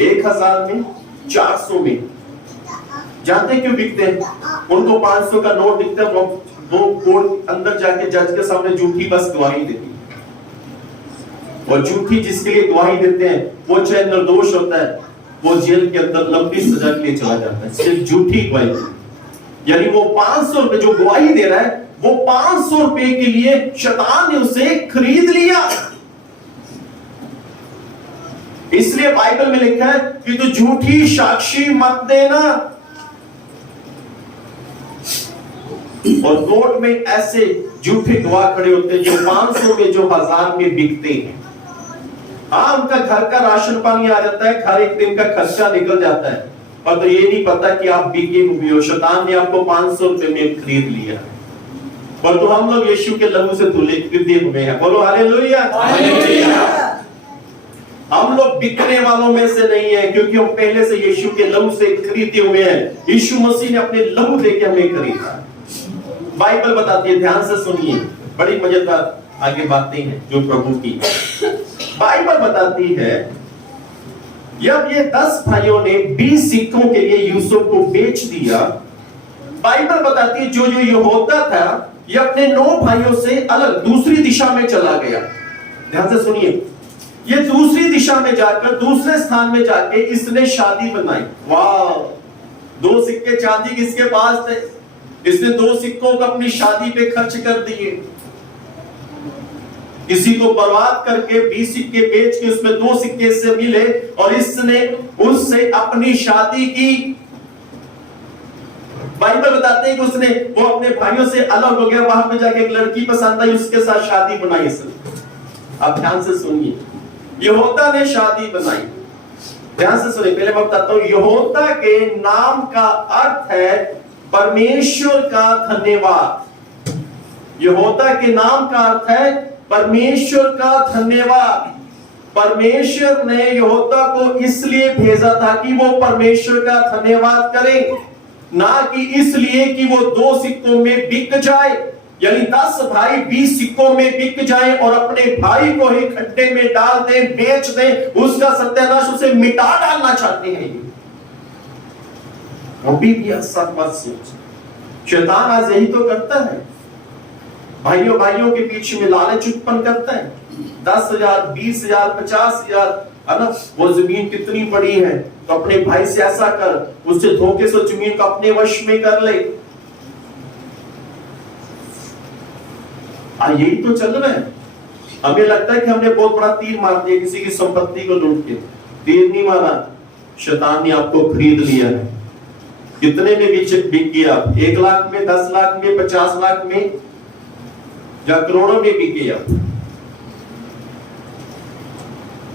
1000 में, 400 में। जानते हैं क्यों बिकते हैं? उनको 500 का नोट दिखता है, वो कोर्ट अंदर जाके जज के सामने झूठी बस गवाही देती है, और झूठी जिसके लिए गवाही देते हैं वो चाहे निर्दोष होता है, वो जेल के अंदर लंबी सजा के लिए चला जाता है, सिर्फ झूठी गवाही। यानी वो 500 रुपए जो गवाही दे रहा है, वो 500 रुपए के लिए शैतान ने उसे खरीद लिया। इसलिए बाइबल में लिखा है कि तू झूठी साक्षी मत देना। और कोर्ट में ऐसे झूठे गवाह खड़े होते हैं जो 500 में, जो 1000 में बिकते हैं। हाँ, उनका घर का राशन पानी आ जाता है, हर एक दिन का खर्चा निकल जाता है, पर तो ये नहीं पता कि आप बिके हुए हो। शैतान ने आपको 500 रुपए में खरीद लिया, पर तो हम लोग यीशु के लहू से धुले खरीदे हुए हैं। बोलो हालेलुया। हम लोग बिकने वालों में से नहीं है, क्योंकि हम पहले से यीशु के लहू से खरीदे हुए हैं। यीशु मसीह ने अपने लहू देके हमें खरीदा। बाइबल बताती है, ध्यान से सुनिए, बड़ी मजेदार आगे बातें हैं जो प्रभु की। बाइबल बताती है जब ये 10 भाइयों ने 20 सिक्कों के लिए यूसुफ को बेच दिया, बाइबल बताती है जो जो यहूदा था ये अपने 9 भाइयों से अलग दूसरी दिशा में चला गया। ध्यान से सुनिए, ये दूसरी दिशा में जाकर दूसरे स्थान में जाके इसने शादी बनाई। वाह, 2 सिक्के चांदी किसके पास थे, इसने 2 सिक्कों को अपनी शादी पे खर्च कर दिए। किसी को बर्बाद करके 20 सिक्के बेच के उसमें 2 सिक्के से मिले और इसने उससे अपनी शादी की। बाइबल बताते हैं कि उसने वो अपने भाइयों से अलग हो गया, वहां पे जाके एक लड़की पसंद आई, उसके साथ शादी बनाई इसने। अब ध्यान से सुनिए, यहूदा ने शादी बनाई। ध्यान से सुनिए, पहले मैं बताता हूं, यहूदा के नाम का अर्थ है परमेश्वर का धन्यवाद। यहूदा के नाम का अर्थ है परमेश्वर का धन्यवाद। परमेश्वर ने यहूदा को इसलिए भेजा था कि वो परमेश्वर का धन्यवाद करे, ना कि इसलिए कि वो 2 सिक्कों में बिक जाए। यानी 10 भाई 20 सिक्कों में बिक जाए और अपने भाई को ही खड्डे में डाल दें, बेच दें, उसका सत्यानाश, उसे मिटा डालना चाहते हैं। अभी भी ऐसा मत सोच। शैतान आज यही तो करता है, भाइयों भाइयों के बीच में लालच उत्पन्न करता है। 10,000, 20,000, 50,000, है ना, वो जमीन कितनी बड़ी है तो अपने भाई से ऐसा कर, उससे धोखे से जमीन को अपने वश में कर ले। यही तो चल रहा है। हमें लगता है कि हमने बहुत बड़ा तीर मार दिया किसी की संपत्ति को लूट के। तीर नहीं मारा, शैतान ने आपको खरीद लिया है। कितने में बिक गया? 1 लाख में, 10 लाख में, 50 लाख में या करोड़ों में बिक गया।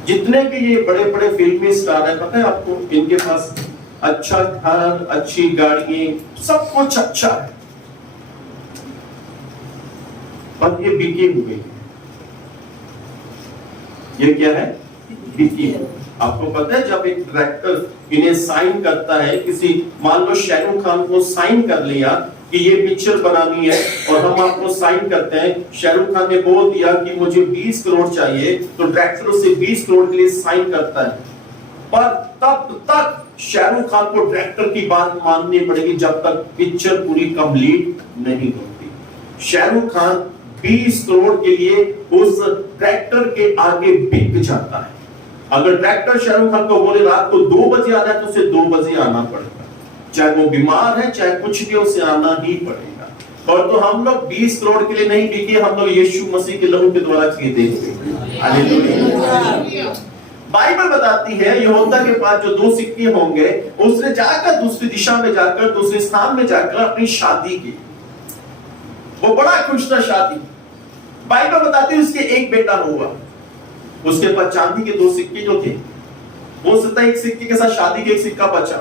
जितने भी ये बड़े बड़े फिल्मी स्टार है, पता है आपको, इनके पास अच्छा घर, अच्छी गाड़ियां, सब कुछ अच्छा है, पर ये बिके हुए। ये क्या है? बिके। आपको पता है जब एक डायरेक्टर इन्हें साइन करता है, किसी मान लो शाहरुख खान को साइन कर लिया कि ये पिक्चर बनानी है और हम आपको साइन करते हैं, शाहरुख खान ने बोल दिया कि मुझे 20 करोड़ चाहिए, तो डायरेक्टर उसे 20 करोड़ के लिए साइन करता है। पर तब तक शाहरुख खान को डायरेक्टर की बात माननी पड़ेगी जब तक पिक्चर पूरी कंप्लीट नहीं होती। शाहरुख खान 20 करोड़ के लिए उस डायरेक्टर के आगे बिक जाता है। अगर डायरेक्टर शाहरुख खान को बोले रात को 2 बजे आना है तो उसे 2 बजे आना पड़ेगा, चाहे वो बीमार है चाहे कुछ भी, उसे आना ही पड़ेगा। और तो हम लोग 20 करोड़ के लिए नहीं बिके, हम लोग यीशु मसीह के लहू के द्वारा खरीदे हुए। हालेलुया। बाइबल बताती है यहूदा के पास जो 2 सिक्के होंगे, उसने जाकर दूसरी दिशा में जाकर दूसरे स्थान में जाकर अपनी शादी की। वो बड़ा खुश था शादी। बाइबल बताती है उसके एक बेटा हुआ, उसके पास चांदी के 2 सिक्के जो थे, वो सता एक सिक्के के साथ शादी के एक सिक्का बचा।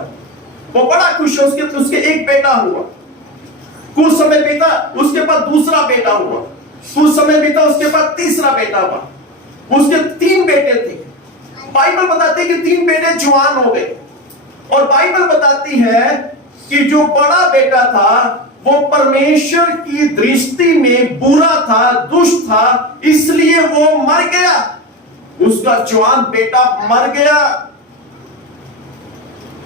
वो बड़ा खुश है, उसके एक बेटा हुआ। कुछ समय बीता, उसके पास दूसरा बेटा हुआ। कुछ समय बीता, उसके पास तीसरा बेटा हुआ। उसके 3 बेटे थे। बाइबल बताती है कि 3 बेटे जवान हो गए। और बाइबल बताती है कि जो बड़ा बेटा था वो परमेश्वर की दृष्टि में बुरा था, दुष्ट था, इसलिए वो मर गया। उसका जवान बेटा मर गया।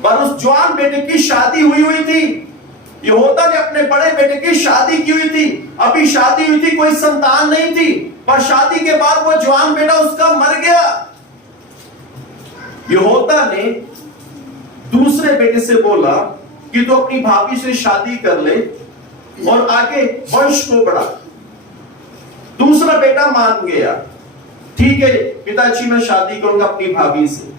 पर उस जवान बेटे की शादी हुई थी। यहूदा ने अपने बड़े बेटे की शादी की हुई थी। अभी शादी हुई थी, कोई संतान नहीं थी, पर शादी के बाद वो जवान बेटा उसका मर गया। यहूदा ने दूसरे बेटे से बोला कि तू अपनी भाभी से शादी कर ले और आगे वंश को बढ़ा। दूसरा बेटा मान गया, ठीक है पिताजी मैं शादी करूंगा अपनी भाभी से।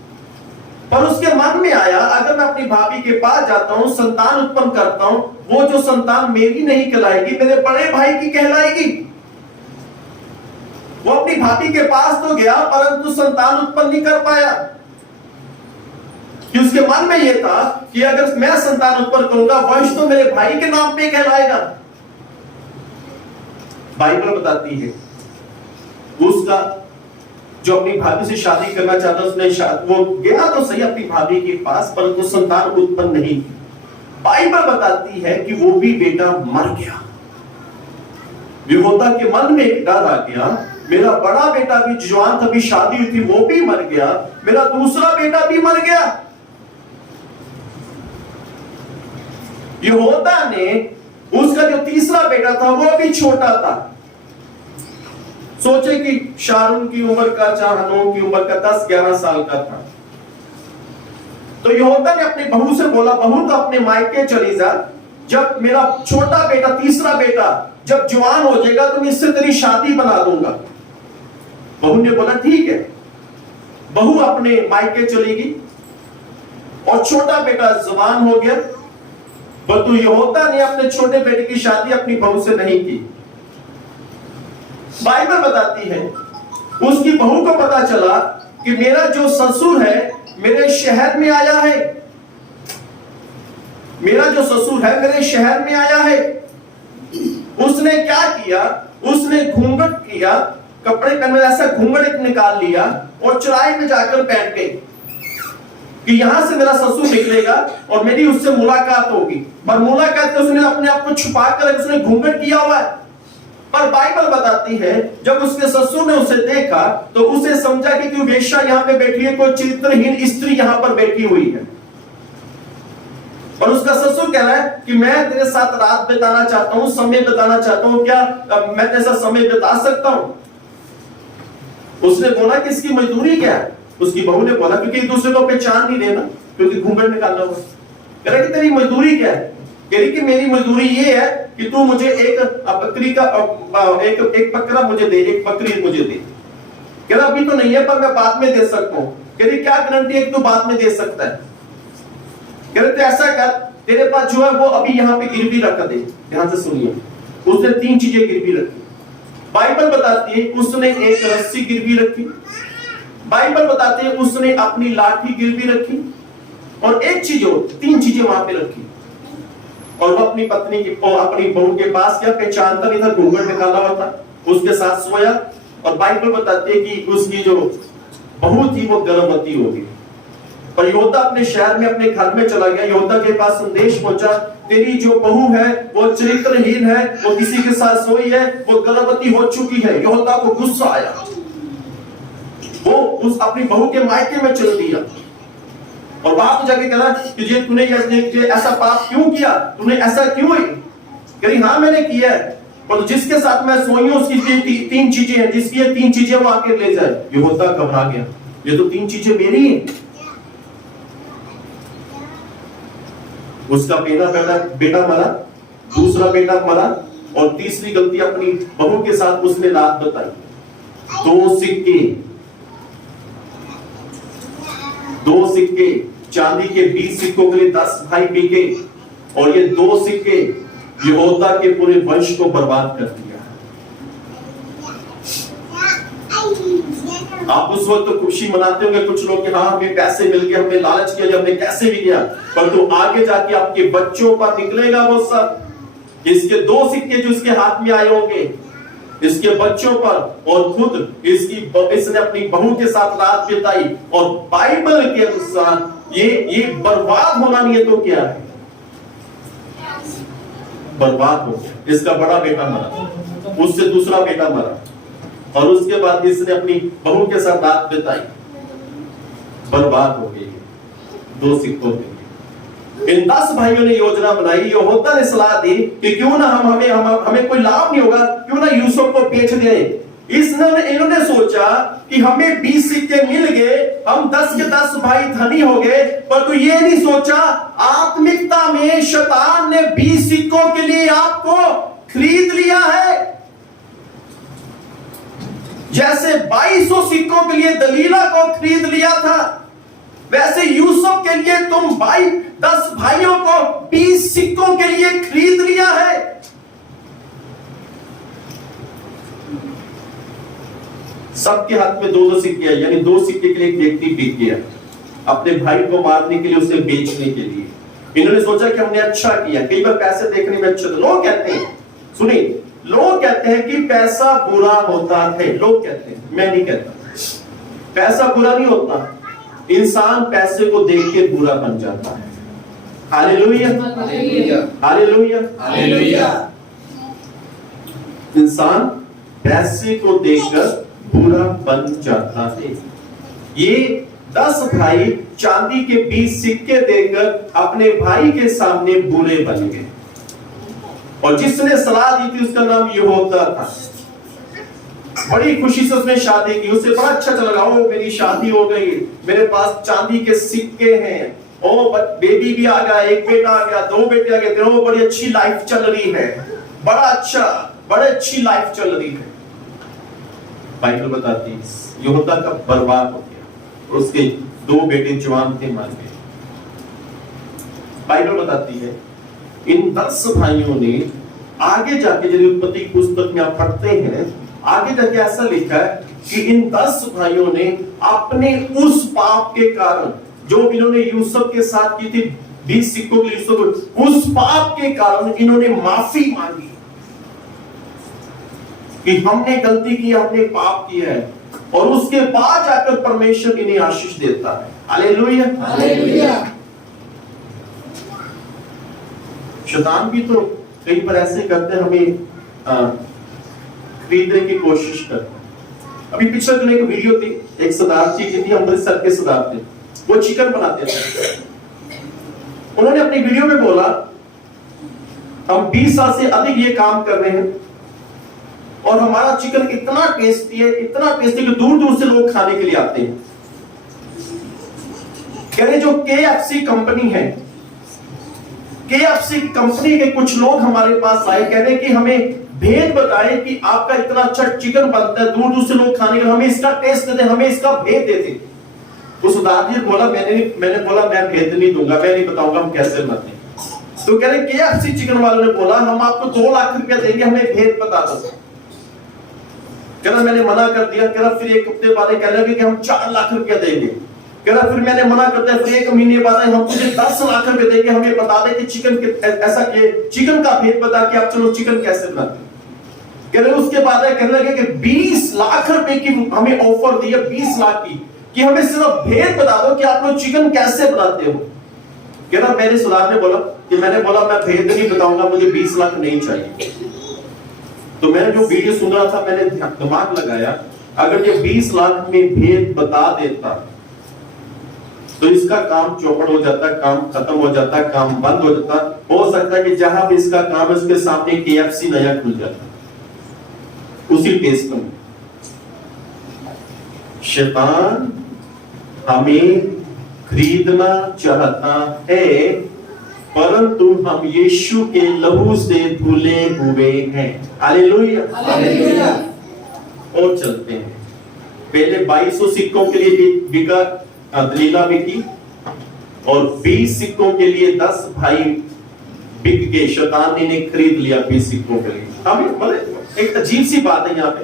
पर उसके मन में आया अगर मैं अपनी भाभी के पास जाता हूं, संतान उत्पन्न करता हूं, वो जो संतान मेरी नहीं कहलाएगी, मेरे बड़े भाई की कहलाएगी। वो अपनी भाभी के पास तो गया परंतु संतान उत्पन्न नहीं कर पाया, कि उसके मन में यह था कि अगर मैं संतान उत्पन्न करूंगा वंश तो मेरे भाई के नाम पे कहलाएगा। बाइबल बताती है उसका जो अपनी भाभी से शादी करना चाहता उसने वो गया तो सही अपनी भाभी के पास परंतु संतान उत्पन्न नहीं की। बाइबल बताती है कि वो भी बेटा मर गया। विहोता के मन में एक डर आ गया, मेरा बड़ा बेटा भी जवान था, भी शादी हुई थी, वो भी मर गया, मेरा दूसरा बेटा भी मर गया। यहोता ने उसका जो तीसरा बेटा था वो भी छोटा था। सोचे कि शारून की उम्र का, हनोन की उम्र का 10-11 साल का था। तो यहोता ने अपनी बहू से बोला, बहू तो अपने मायके चली जा, जब मेरा छोटा बेटा, तीसरा बेटा जब जवान हो जाएगा तो मैं इससे तेरी शादी बना दूंगा। बहू ने बोला ठीक है। बहू अपने मायके चली गई और छोटा बेटा जवान हो गया। परंतु यहोता ने अपने छोटे बेटे की शादी अपनी बहू से नहीं की। बाइबल बताती है उसकी बहू को पता चला कि मेरा जो ससुर है मेरे शहर में आया है, मेरा जो ससुर है मेरे शहर में आया है। उसने क्या किया, उसने घूंघट किया, कपड़े पहने ऐसा घूंघट निकाल लिया और चौराहे में जाकर बैठ गई कि यहां से मेरा ससुर निकलेगा और मेरी उससे मुलाकात होगी। पर मुलाकात तो उसने अपने आप को छुपा कर उसने घूंघट किया हुआ है। पर बाइबल बताती है जब उसके ससुर ने उसे देखा तो उसे समझा कि कोई वेश्या यहां पे बैठी है, कोई चरित्रहीन स्त्री यहां पर बैठी हुई है। और उसका ससुर कह रहा है कि मैं तेरे साथ रात बिताना चाहता हूं, समय बिताना चाहता हूं, क्या मैं तेरे साथ समय बिता सकता हूं? उसने बोला कि इसकी मजदूरी क्या है? उसकी बहू ने बोला क्योंकि एक दूसरे को पहचान नहीं देना, क्योंकि घूंघट निकालना हुआ। कह रहा कि तेरी मजदूरी क्या है? कह रही कि मेरी मजदूरी ये है कि तू मुझे एक बकरी का एक बकरा मुझे दे, एक बकरी मुझे दे। कह रहा अभी तो नहीं है पर मैं बाद में दे सकता हूं। कह रही क्या गारंटी है कि तू बाद में दे सकता है? कह रहे ऐसा कर, तेरे पास जो है वो अभी यहाँ पे गिरवी रख दे। ध्यान से सुनिए, उसने 3 चीजें गिरवी रखी। बाइबल बताती है उसने एक रस्सी गिरवी रखी, बाइबल बताती है उसने अपनी लाठी गिरवी रखी और एक चीज और 3 चीजें वहां पे रखी। और वो अपनी पत्नी की अपनी बहू के पास क्या पहचानता नहीं था, घूंघट निकाला हुआ था, उसके साथ सोया। और बाइबल बताती है कि उसकी जो बहू थी वो गर्भवती हो गई। पर योद्धा अपने शहर में अपने घर में चला गया। योद्धा के पास संदेश पहुंचा, तेरी जो बहू है वो चरित्रहीन है, वो किसी के साथ सोई है, वो गर्भवती हो चुकी है। योद्धा को गुस्सा आया, वो उस अपनी बहू के मायके में चल दिया और वहां तो जाके कहा कि ये तूने ऐसा पाप क्यों किया, तूने ऐसा क्यों? कह रही हाँ मैंने किया है, और जिसके साथ मैं सोई हूं उसकी 3 चीजें हैं, जिसकी ये 3 चीजें वो आके ले जाए। योद्धा घबरा गया, ये तो 3 चीजें मेरी हैं। उसका बेटा मरा, दूसरा बेटा मरा और तीसरी गलती अपनी बहू के साथ उसने रात बताई। 2 सिक्के चांदी के 20 सिक्कों के लिए 10 भाई बिके और ये 2 सिक्के यहोता के पूरे वंश को बर्बाद कर दिया। आप उस वक्त तो खुशी मनाते होंगे कुछ लोग कि हाँ हमें पैसे मिल गए, हमने लालच किया, हमने कैसे भी किया, पर तो आगे जाके आपके बच्चों पर निकलेगा वो सब। इसके 2 सिक्के जो इसके हाथ में आए होंगे इसके बच्चों पर, और खुद इसने अपनी बहू के साथ रात बिताई। और बाइबल के अनुसार ये बर्बाद होना नहीं है तो क्या है? बर्बाद हो गया। इसका बड़ा बेटा मरा, उससे दूसरा बेटा मरा और उसके बाद इसने अपनी बहू के साथ रात बिताई, बर्बाद हो गई 2 सिक्कों के। इन 10 भाइयों ने योजना बनाई। यहोता ने सलाह दी कि क्यों ना हमें कोई लाभ नहीं होगा, क्यों ना यूसुफ को बेच दें। इन्होंने सोचा कि हमें 20 सिक्के मिल गए, हम 10 के 10 भाई धनी हो गए, पर तो ये नहीं सोचा आत्मिकता में शैतान ने 20 सिक्कों के लिए आपको खरीद लिया है। जैसे 2200 सिक्कों के लिए दलीला को खरीद लिया था, वैसे यूसुफ के लिए तुम 10 भाइयों को 20 सिक्कों के लिए खरीद लिया है। सबके हाथ में दो दो सिक्के हैं, यानी 2 सिक्के के लिए एक व्यक्ति बिक गया अपने भाई को मारने के लिए, उसे बेचने के लिए। इन्होंने सोचा कि हमने अच्छा किया। कई बार पैसे देखने में अच्छे, तो लोग कहते हैं, सुनिए, लोग कहते हैं कि पैसा बुरा होता है। लोग कहते हैं, मैं नहीं कहता, पैसा बुरा नहीं होता, इंसान पैसे को देख के बुरा बन जाता है। Hallelujah, hallelujah, hallelujah. इंसान पैसे को देखकर बुरा बन जाता है। ये 10 भाई चांदी के 20 सिक्के देकर अपने भाई के सामने बुरे बन गए, और जिसने सलाह दी थी उसका नाम यहोशू था। बड़ी खुशी से उसने शादी की, उसे बड़ा अच्छा चला, ओ मेरी शादी हो गई, मेरे पास चांदी के सिक्के हैं, ओ बेबी भी आ गया, एक बेटा आ गया, 2 बेटे आ गए, तेरे बड़ी अच्छी लाइफ चल रही है, बड़ा अच्छा, बड़ी अच्छी लाइफ चल रही है। बाइबल बताती है यहोशू का बर्बाद हो गया, उसके 2 बेटे जवान थे, मर गए। बाइबल बताती है इन 10 भाइयों ने आगे जाके, यदि उत्पत्ति की पुस्तक में आप पढ़ते हैं, आगे जाके ऐसा लिखा है कि इन 10 भाइयों ने अपने उस पाप के कारण जो इन्होंने यूसुफ के साथ की थी, 20 सिक्कों के लिए यूसुफ, उस पाप के कारण इन्होंने माफी मांगी कि हमने गलती की, हमने पाप किया है, और उसके बाद जाकर परमेश्वर इन्हें आशीष देता है। Hallelujah, hallelujah. शैतान भी तो कई बार ऐसे करते हैं, हमें खरीदने की कोशिश करते हैं। अभी पिछले दिन एक वीडियो थी, एक सरदार जी की थी, अमृतसर के सरदार थे, वो चिकन बनाते थे। उन्होंने अपनी वीडियो में बोला, हम 20 साल से अधिक ये काम कर रहे हैं और हमारा चिकन इतना टेस्टी है, इतना टेस्टी कि दूर दूर से लोग खाने के लिए आते हैं। कह रहे जो KFC कंपनी है, KFC कंपनी के कुछ लोग हमारे पास आए, कह रहे कि हमें भेद बताएं कि आपका इतना अच्छा चिकन बनता है, दूर दूर से लोग खाने के लिए, हमें इसका टेस्ट दे दे, हमें इसका भेद दे दे। उस उदाहरण बोला, मैंने बोला मैं भेद नहीं दूंगा, मैं नहीं बताऊंगा हम कैसे बनाते हैं। तो कह रहे KFC चिकन वालों ने बोला हम आपको 2 लाख रुपया देंगे, हमें भेद बता दो। कह रहा मैंने मना कर दिया। कह रहा फिर 1 हफ्ते बाद कह रहे कि हम 4 लाख रुपया देंगे। कह रहा फिर मैंने मना कर दिया, फिर 1 महीने बाद हम तुझे 10 लाख रुपए देंगे, हमें बता दे कि चिकन ऐसा कि चिकन का भेद बता कि आप चलो चिकन कैसे बनाते। कह रहे उसके बाद कहने लगे कि 20 लाख रुपए की हमें ऑफर दी है, 20 लाख की, कि हमें सिर्फ भेद बता दो कि आप लोग चिकन कैसे बनाते हो। कह रहा मेरे सरदार ने बोला कि मैंने बोला मैं भेद नहीं बताऊंगा, मुझे 20 लाख नहीं चाहिए। तो मैंने जो वीडियो सुन रहा था, मैंने दिमाग लगाया, अगर ये 20 लाख में भेद बता देता तो इसका काम चौपट हो जाता, काम खत्म हो जाता, काम बंद हो जाता। हो सकता है कि जहां भी इसका काम है उसके सामने KFC नया खुल जाता उसी टेस्ट में। शैतान हमें खरीदना चाहता है, परंतु हम यीशु के लहू से धुले हुए हैं। Hallelujah, hallelujah. और चलते हैं, पहले 2200 सिक्कों के लिए बिका, दलीला बिकी, और 20 सिक्कों के लिए 10 भाई बिक गए। शैतान ने खरीद लिया 20 सिक्कों के लिए। हमें एक अजीब सी बात है यहाँ पे,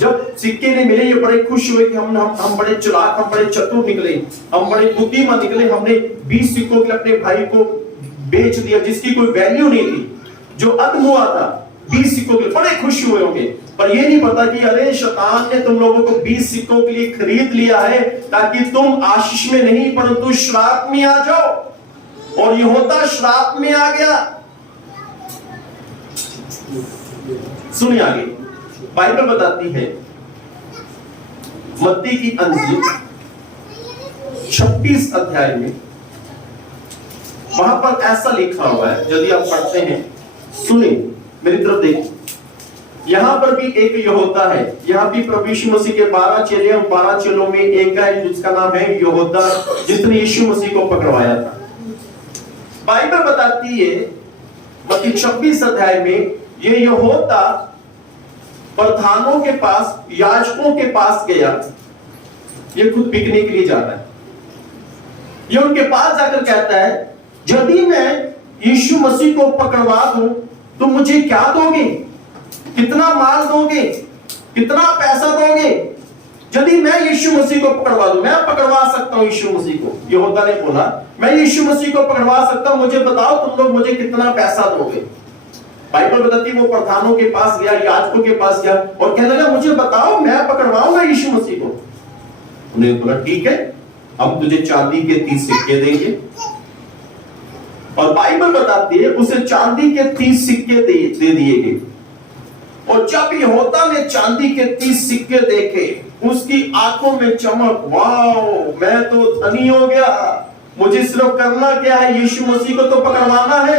जब सिक्के ने मिले ये बड़े खुश हुए कि हम बड़े चालाक, हम बड़े चतुर निकले, हम बड़े बुद्धिमान निकले, हमने 20 सिक्कों के लिए अपने भाई को बेच दिया जिसकी कोई वैल्यू नहीं थी, जो अधमुआ था। 20 सिक्कों के लिए बड़े खुश हुए होंगे, पर ये नहीं पता कि अरे शैतान ने तुम लोगों को 20 सिक्कों के लिए खरीद लिया है ताकि तुम आशीष में नहीं परंतु श्राप में आ जाओ। और यहोशू श्राप में आ गया। सुनिए आगे, बाइबल बताती है मत्ती की अंजील 26 अध्याय में, वहां पर ऐसा लिखा हुआ है, यदि आप पढ़ते हैं, सुनिए मेरी तरफ देखिए। यहां पर भी एक यहोशू है, यहां भी प्रभु यीशु मसीह के 12 चेले हैं, 12 चेलों में एक है जिसका नाम है यहोशू, जिसने यीशु मसीह को पकड़वाया था। बाइबल बताती है मत्ती 26 अध्याय में ये यहोशू प्रधानों के पास, याजकों के पास गया। ये खुद बिकने के लिए जाता है। ये उनके पास जाकर कहता है यदि मैं यीशु मसीह को पकड़वा दूं तो मुझे क्या दोगे, कितना माल दोगे। कितना पैसा दोगे? यदि मैं यीशु मसीह को पकड़वा दूं, मैं पकड़वा सकता हूं यीशु मसीह को। यहूदा ने बोला मैं यीशु मसीह को पकड़वा सकता हूं, मुझे बताओ तुम लोग मुझे कितना पैसा दोगे? बाइबल बताती है वो प्रधानों के पास गया, याजकों के पास गया और कहने लगा मुझे बताओ मैं पकड़वाऊंगा यीशु मसीह को। उन्हें बोला ठीक है, हम तुझे चांदी के 30 सिक्के देंगे। और बाइबल बताती है उसे चांदी के 30 सिक्के दे दिए गए। और जब यहूदा ने चांदी के 30 सिक्के देखे, उसकी आंखों में चमक, वाओ मैं तो धनी हो गया, मुझे सिर्फ करना क्या है, यीशु मसीह को तो पकड़वाना है।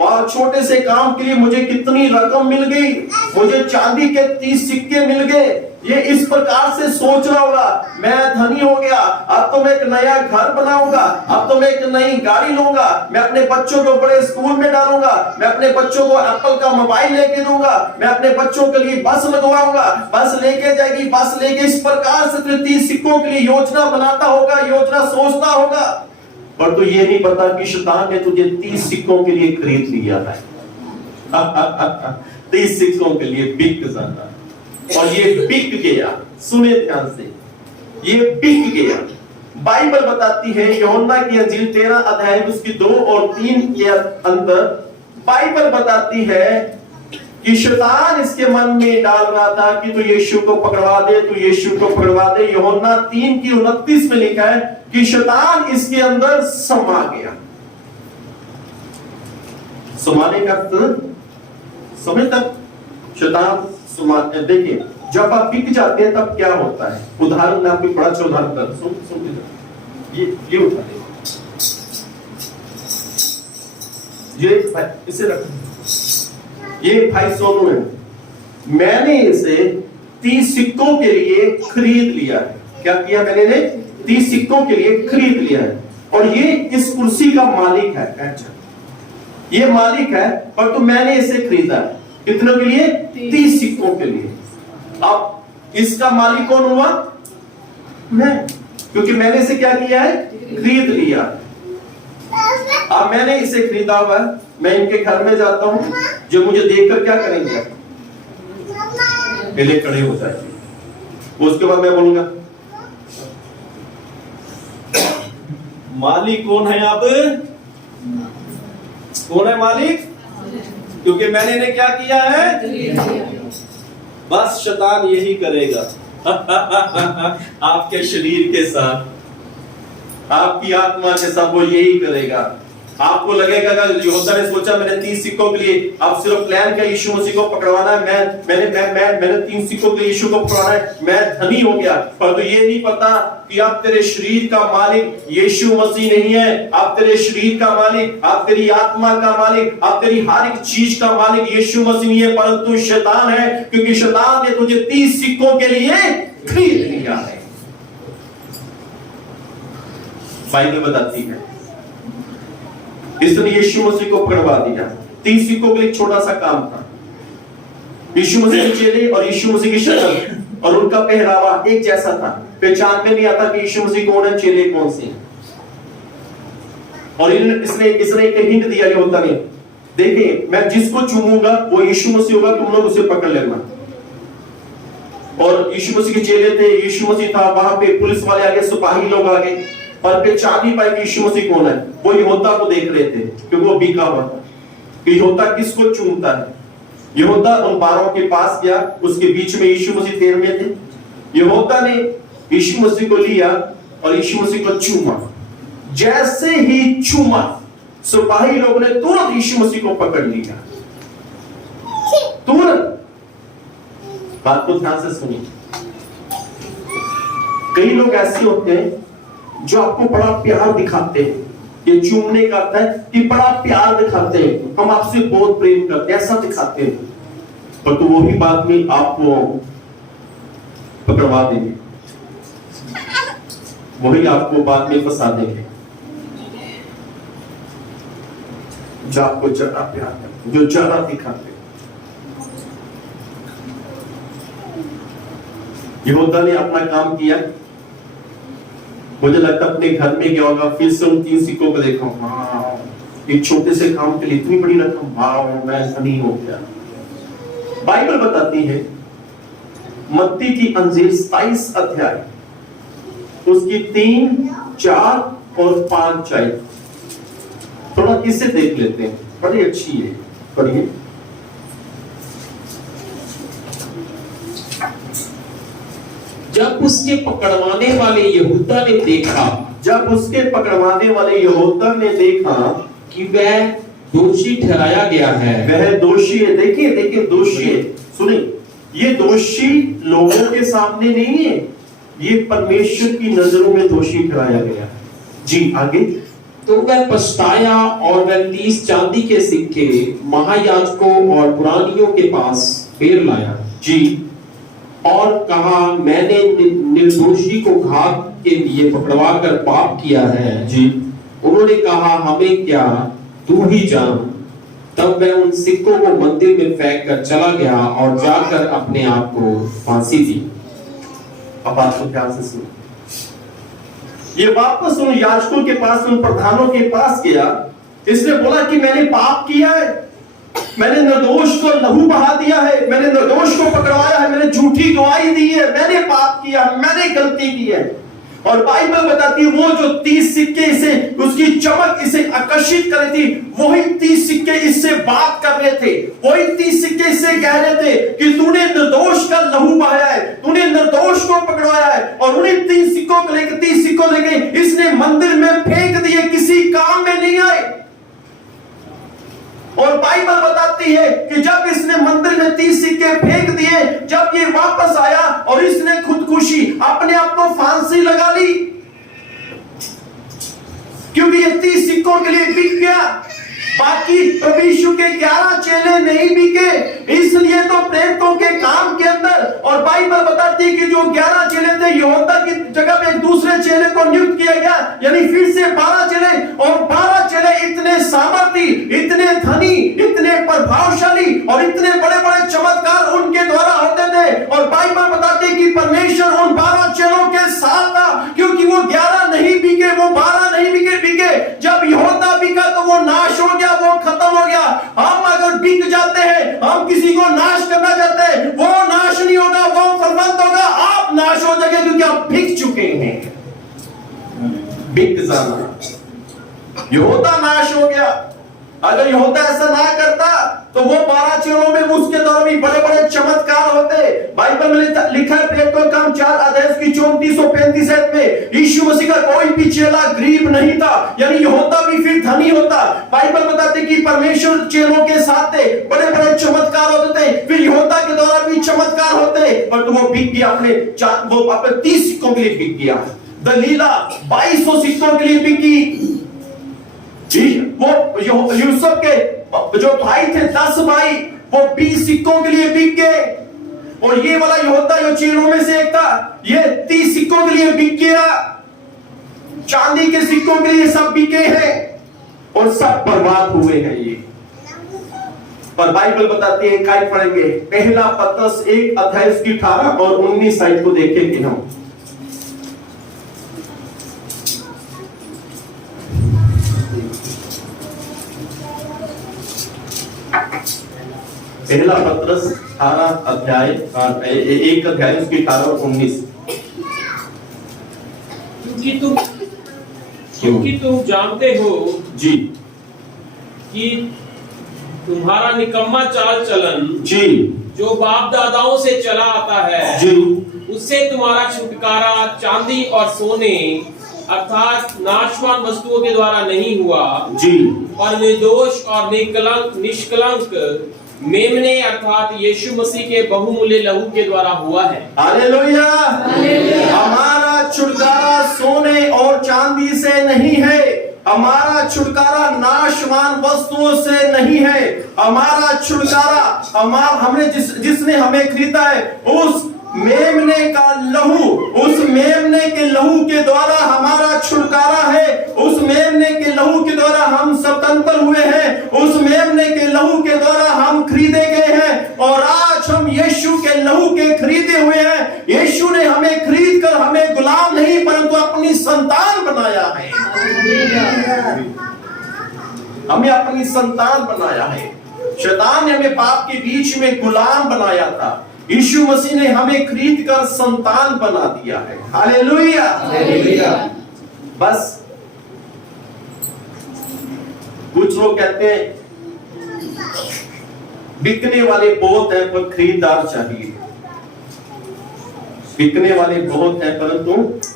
वाह, छोटे से काम के लिए मुझे कितनी रकम मिल गई, मुझे चांदी के 30 सिक्के मिल गए। ये इस प्रकार से सोच रहा होगा, मैं धनी हो गया, अब तो मैं एक नया घर बनाऊंगा, अब तो मैं एक नई गाड़ी लूंगा, मैं अपने बच्चों को बड़े स्कूल में डालूंगा, मैं अपने बच्चों को एप्पल का मोबाइल लेके दूंगा, मैं अपने बच्चों के लिए बस लगवाऊंगा, बस लेके जाएगी, बस लेके। इस प्रकार से 30 सिक्कों के लिए योजना बनाता होगा, योजना सोचता होगा। पर तो ये नहीं पता कि शैतान ने तुझे 30 सिक्कों के लिए खरीद लिया है। 30 सिक्कों के लिए बिक जाना, और ये बिक गया। सुने ध्यान से, ये बिक गया। बाइबल बताती है यूहन्ना की अंजील 13 अध्याय उसकी 2 और 3 के अंदर बाइबल बताती है कि शैतान इसके मन में डाल रहा था कि तू यीशु को पकड़वा दे, तू यीशु को पकड़वा दे। यूहन्ना 3 की 29 में लिखा है कि शैतान इसके अंदर समा गया। समाने का समय तक शैतान समा। देखिए जब आप बिक जाते हैं तब क्या होता है, उदाहरण मैं आपको बड़ा अच्छा उदाहरण कर सुन ये उठा ये इसे रख, ये भाई सोनू है, मैंने इसे 30 सिक्कों के लिए खरीद लिया है। क्या किया मैंने? 30 सिक्कों के लिए खरीद लिया है। और ये इस कुर्सी का मालिक है। अच्छा, ये मालिक है, पर तो मैंने इसे खरीदा है कितनों के लिए? 30 सिक्कों के लिए। अब इसका मालिक कौन हुआ? मैं, क्योंकि मैंने इसे क्या किया है? खरीद लिया। अब मैंने इसे खरीदा हुआ है, मैं इनके घर में जाता हूं, जो मुझे देखकर क्या करेंगे? पहले खड़े हो जाएंगे। उसके बाद मैं बोलूंगा मालिक कौन है? अब कौन है मालिक? क्योंकि मैंने इन्हें क्या किया है? बस शैतान यही करेगा आपके शरीर के साथ, आपकी आत्मा के साथ वो यही करेगा। आपको लगेगा कि यहूदा ने सोचा मैंने 30 सिक्कों के लिए, अब सिर्फ प्लान क्या यीशु मसीह को पकड़वाना है, मैंने 30 सिक्कों के लिए यीशु को पकड़वाना है, मैं धनी हो गया। पर तो ये नहीं पता कि आप तेरे शरीर का मालिक यीशु मसीह नहीं है। आप तेरे शरीर का मालिक, आप तेरी आत्मा का मालिक, आप तेरी हर एक चीज का मालिक यीशु मसीह नहीं है, परंतु शैतान है। क्योंकि शैतान ने तुझे 30 सिक्कों के लिए खरीद लिया है। बाइबल बताती है इसने यीशु मसीह को पकड़वा दिया। 30 सिक्कों के लिए एक छोटा सा काम था। यीशु मसीह के चेले और यीशु मसीह की शक्ल और उनका पहरावा एक जैसा था। पहचान में नहीं आता कि यीशु मसीह कौन है, चेले कौन से हैं। और इसने एक हिंट दिया यहूदा ने, देखिए मैं जिसको चूमूंगा वो यीशु मसीह होगा, तुम लोग उसे पकड़ लेना। और यीशु मसीह के चेले थे, यीशु मसीह था, वहां पे पुलिस वाले आ गए, सिपाही लोग आ गए, पर पहचान नहीं पाए कि यीशु मसीह कौन है। वो यहूदा को देख रहे थे क्योंकि वो बिका हुआ था कि यहूदा किसको चूमता है। यहूदा उन 12 के पास गया, उसके बीच में यीशु मसीह 13वें थे। यहूदा ने यीशु मसीह को लिया और यीशु मसीह को चूमा। जैसे ही चूमा, सिपाही लोगों ने तुरंत यीशु मसीह को पकड़ लिया, तुरंत। बात को ध्यान से सुनिए। कई लोग ऐसे होते हैं जो आपको बड़ा प्यार दिखाते हैं। ये चूमने का अर्थ है कि बड़ा प्यार दिखाते हैं, हम आपसे बहुत प्रेम करते हैं, ऐसा दिखाते हैं। पर तो वो भी बाद में आपको पकड़वा देंगे, वही आपको बाद में फंसा देंगे। जो आपको जरा प्यार करते, जो जरा दिखाते। यहूदा ने अपना काम किया। मुझे लगता अपने घर में गया होगा, फिर से उन 3 सिक्कों को देखा, एक छोटे से काम के लिए इतनी बड़ी रकम, वाह मैं धनी हो गया। बाइबल बताती है मत्ती की अंजील 27 अध्याय उसकी 3, 4 और 5 आयत, थोड़ा इसे देख लेते हैं, बड़ी अच्छी है, पढ़िए। जब उसके पकड़वाने वाले यहूदा ने देखा, जब उसके पकड़वाने वाले यहूदा ने देखा कि वह दोषी ठहराया गया है, वह दोषी है। देखिए देखिए, दोषी है, सुनिए, ये दोषी लोगों के सामने नहीं है, ये परमेश्वर की नजरों में दोषी ठहराया गया है। जी आगे। तो वह पछताया और वह 30 चांदी के सिक्के महायाजकों और पुरानियों के पास फेर लाया जी, और कहा, मैंने निर्दोषी को घात के लिए पकड़वा कर पाप किया है जी। उन्होंने कहा, हमें क्या, तू ही जान। तब वह उन सिक्कों को मंदिर में फेंक कर चला गया और जाकर अपने आप को फांसी दी। अब बात को ध्यान से सुनो, ये वापस उन याजकों के पास, उन प्रधानों के पास गया। इसने बोला कि मैंने पाप किया है, मैंने निर्दोष को लहू बहा दिया है, मैंने निर्दोष को पकड़वाया है, मैंने झूठी गवाही दी है, मैंने पाप किया, मैंने गलती की है। और बाइबल बताती है वो जो 30 सिक्के इसे, उसकी चमक इसे आकर्षित कर रही थी, वही 30 सिक्के इससे बात कर रहे थे, वही 30 सिक्के इससे कह रहे थे कि तूने निर्दोष का लहू बहाया है, तूने निर्दोष को पकड़वाया है। और उन्हीं 30 सिक्कों को लेकर, 30 सिक्कों लेके इसने मंदिर में फेंक दिए, किसी काम में नहीं आए। और बाइबल बताती है कि जब इसने मंदिर में 30 सिक्के फेंक दिए, जब ये वापस आया और इसने खुदकुशी, अपने आप को फांसी लगा ली, क्योंकि ये 30 सिक्कों के लिए बिक गया। बाकी प्रभु यीशु के 11 चेले नहीं बिके, इसलिए तो प्रेरितों के काम के अंदर, और बाइबल बताती है कि जो 11 चेले थे, यहूदा की जगह पे एक दूसरे चेले को नियुक्त किया गया, यानी फिर से 12 चेले। और 12 चेले इतने सामर्थी, इतने धनी, इतने प्रभावशाली और इतने बड़े बड़े चमत्कार उनके द्वारा होते थे। और बाइबल बताती है कि परमेश्वर उन 12 चेलों के साथ था, क्योंकि वो 11 नहीं बिके, वो 12 नहीं बिके। जब यहूदा बिका तो वो नाश हो गया, वो खत्म हो गया। हम अगर बिक जाते हैं, हम किसी को नाश करना चाहते हैं, वो नाश नहीं होगा, वो फलवंत होगा, आप नाश हो जाएंगे, क्योंकि आप बिक चुके हैं। बिक जाना, यहूदा नाश हो गया। अगर यहूदा ऐसा ना करता तो वो 12 चेलों में उसके द्वारा भी बड़े बड़े चमत्कार होते। बाइबल में लिखा है प्रेरितों के काम 4 अध्याय की 34 और 35 में, यीशु मसीह का कोई भी चेला गरीब नहीं था, यानी यहूदा भी फिर धनी होता। बाइबल बताते कि परमेश्वर चेलों के साथ थे, बड़े बड़े चमत्कार होते थे, फिर यहूदा के द्वारा भी चमत्कार होते। पर वो बिक गया, अपने 30 सिक्कों के लिए बिक गया। दलीला 2200 सिक्कों के लिए बिकी। वो यूसुफ के जो भाई थे 10 भाई, वो 20 सिक्कों के लिए बिक गए। और ये वाला यहूदा जो चेलों में से एक था, ये 30 सिक्कों के लिए बिक गया। चांदी के सिक्कों के लिए सब बिके हैं और सब बर्बाद हुए हैं ये। पर बाइबल बताती है, काय पढ़ेंगे, पहला पत्रस 1 अध्याय उसकी 18 और 19 आयत को देखेंगे हम। पहला पत्रस 18 अध्याय 1 अध्याय उसकी 18 और 19। क्योंकि तुम जानते हो जी कि तुम्हारा निकम्मा चाल चलन जी जो बाप दादाओं से चला आता है, जी, उससे तुम्हारा छुटकारा चांदी और सोने अर्थात नाशवान वस्तुओं के द्वारा नहीं हुआ जी, पर निर्दोष और निष्कलंक मेमने अर्थात यीशु मसीह के बहुमूल्य लहू के द्वारा हुआ है। हालेलुया। हमारा छुटकारा सोने और चांदी से नहीं है, हमारा छुटकारा नाशवान वस्तुओं से नहीं है। हमारा छुटकारा हमने जिसने हमें खरीदा है, उस मेमने का लहू, उस मेमने के लहू के द्वारा हमारा छुटकारा है। उस मेमने के लहू के द्वारा हम स्वतंत्र हुए हैं, उस मेमने के लहू के द्वारा हम खरीदे गए हैं। और आज हम यीशु के लहू के खरीदे हुए हैं। यीशु ने हमें खरीद कर हमें गुलाम नहीं परंतु अपनी संतान बनाया है। हमें अपनी संतान बनाया है। शैतान ने हमें पाप के बीच में गुलाम बनाया था, यीशु मसीह ने हमें खरीद कर संतान बना दिया है। हालेलुया। बस कुछ लोग कहते हैं बिकने वाले बहुत हैं पर खरीदार चाहिए। बिकने वाले बहुत हैं परंतु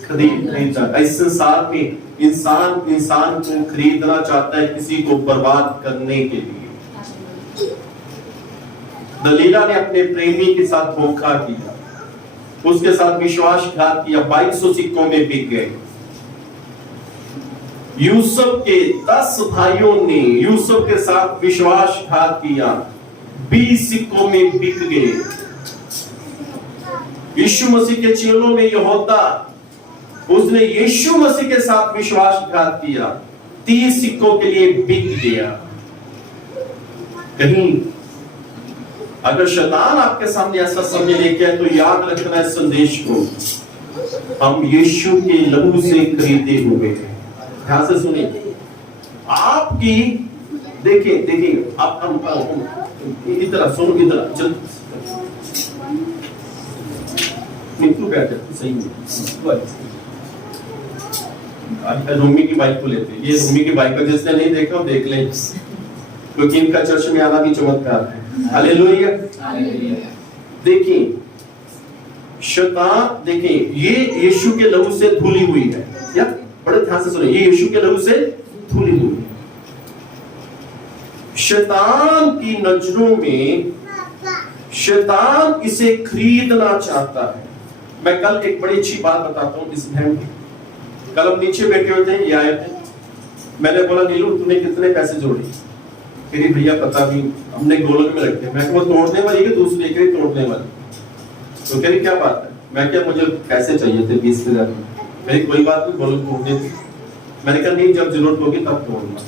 खरीदार। इस संसार में इंसान को खरीदना चाहता है किसी को बर्बाद करने के लिए। दलीला ने अपने प्रेमी के साथ धोखा किया, उसके साथ विश्वासघात किया, 2200 सिक्कों में बिक गए। यूसुफ के 10 भाइयों ने यूसुफ के साथ विश्वासघात किया, 20 सिक्कों में बिक गए। यीशु मसीह के चेलों में यहूदा, उसने यीशु मसीह के साथ विश्वासघात किया, 30 सिक्कों के लिए बिक गया। कहीं अगर शैतान आपके सामने ऐसा समझ लेके आए तो याद रखना इस संदेश को, हम यीशु के लहू से खरीदे हुए हैं। ध्यान से सुनिए। आपकी देखिए आप इधर सुनो, इधर चल मित्रू बैठे सही है। आज रूमी की बाइक को लेते, ये रूमी की बाइक को जिसने नहीं देखा देख ले, क्योंकि इनका चर्च में आना भी चमत्कार है। हालेलुया। देखिए शैतान, देखिए ये यीशु के लहू से धुली हुई है। या बड़े ध्यान से सुनिए, ये यीशु के लहू से धुली हुई है। शैतान की नजरों में शैतान इसे खरीदना चाहता है। मैं कल एक बड़ी अच्छी बात बताता हूं इस बहन की। कल हम नीचे बैठे हुए थे, ये आए थे, मैंने बोला नीलू तूने कितने पैसे जोड़े? फिर भैया पता भी, हमने गोलक में रखे। मैं वो तोड़ने वाली कि दूसरी के तोड़ने वाली? तो कह रही क्या बात है? मैं क्या, मुझे पैसे चाहिए थे 20,000। मेरी कोई बात नहीं, गोलक तोड़ने थी। मैंने कहा नहीं, जब जरूरत होगी तब तोड़ना।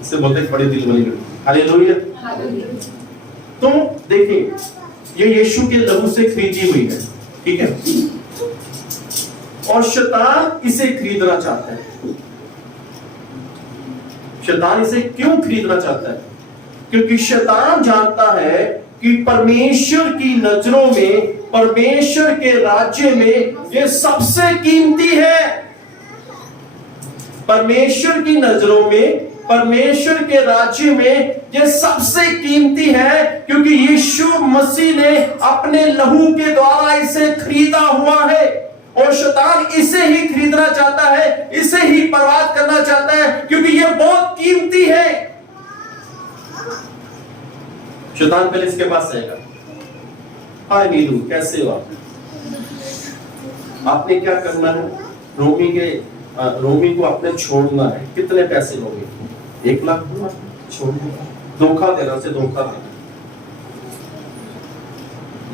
इससे बोलते बड़ी दिल वाली लड़की। हालेलुया। तो देखिए ये यीशु के लहू से खरीदी हुई है, ठीक है, और शैतान इसे खरीदना चाहता है। शैतान इसे क्यों खरीदना चाहता है? क्योंकि शैतान जानता है कि परमेश्वर की नजरों में, परमेश्वर के राज्य में ये सबसे कीमती है। परमेश्वर की नजरों में, परमेश्वर के राज्य में ये सबसे कीमती है, क्योंकि यीशु मसीह ने अपने लहू के द्वारा इसे खरीदा हुआ है। और शैतान इसे ही खरीदना चाहता है, इसे ही बर्बाद करना चाहता है, क्योंकि ये बहुत कीमती है। शैतान पहले इसके पास आएगा, हाय नीलू कैसे हो आप? आपने क्या करना है? रोमी को आपने छोड़ना है। कितने पैसे लोगे? 1 लाख छोड़ देना। धोखा देना से धोखा देना।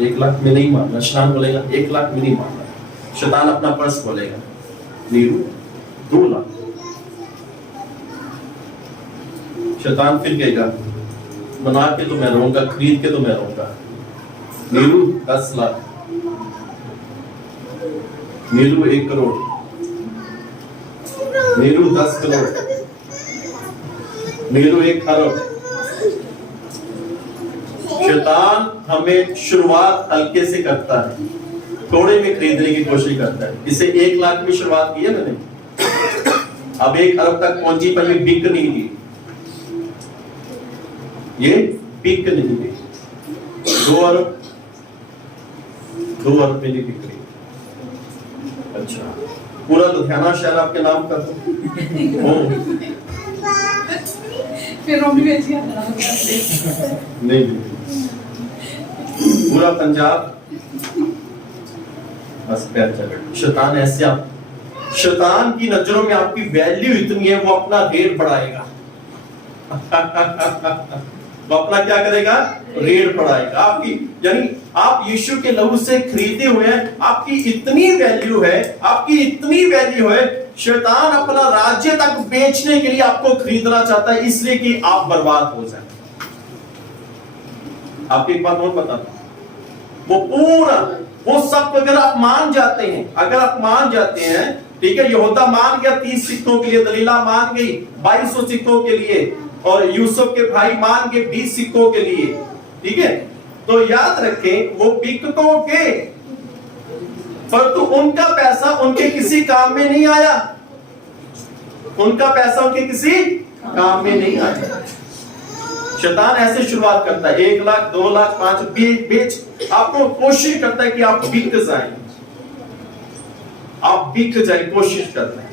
1 लाख में नहीं मानना। शैतान बोलेगा 1 लाख में नहीं मानना। शैतान अपना पर्स खोलेगा, नीलू 2 लाख। शैतान फिर कहेगा बना के तो मैं रहूंगा, खरीद के तो मैं रहूंगा। नीलू 10 लाख, नीलू 1 करोड़, नीलू 10 करोड़, नीलू 1 अरब। शैतान हमें शुरुआत हल्के से करता है, थोड़े में खरीदने की कोशिश करता है। इसे 1 लाख में शुरुआत की है मैंने, अब 1 अरब तक पहुंची, पर ये बिक नहीं गई, ये बिक नहीं गई। 2 अरब में नहीं बिक रही। अच्छा, पूरा लुधियाना शहर आपके नाम का नहीं, पूरा पंजाब बस पैर चढ़। शैतान ऐसे, आप शैतान की नजरों में आपकी वैल्यू इतनी है, वो अपना रेट बढ़ाएगा। वो अपना क्या करेगा? रेट बढ़ाएगा आपकी। यानी आप यीशु के लहू से खरीदे हुए हैं, आपकी इतनी वैल्यू है, आपकी इतनी वैल्यू है। शैतान अपना राज्य तक बेचने के लिए आपको खरीदना चाहता है, इसलिए कि आप बर्बाद हो जाए। आपको एक बात और बताता हूं, वो पूरा वो सब अगर आप मान जाते हैं, अगर आप मान जाते हैं, ठीक है, यहूदा मान गया 30 सिक्कों के लिए, दलीला मान गई 2200 सिक्कों के लिए, और यूसुफ के भाई मान गए 20 सिक्कों के लिए, ठीक है। तो याद रखें वो बिक तो गए, परंतु उनका पैसा उनके किसी काम में नहीं आया। उनका पैसा उनके किसी काम में नहीं आया। शैतान ऐसे शुरुआत करता है, 1 लाख 2 लाख 5 बेच, आपको कोशिश करता है कि आप बिक जाएं, आप बिक जाए, कोशिश करता है।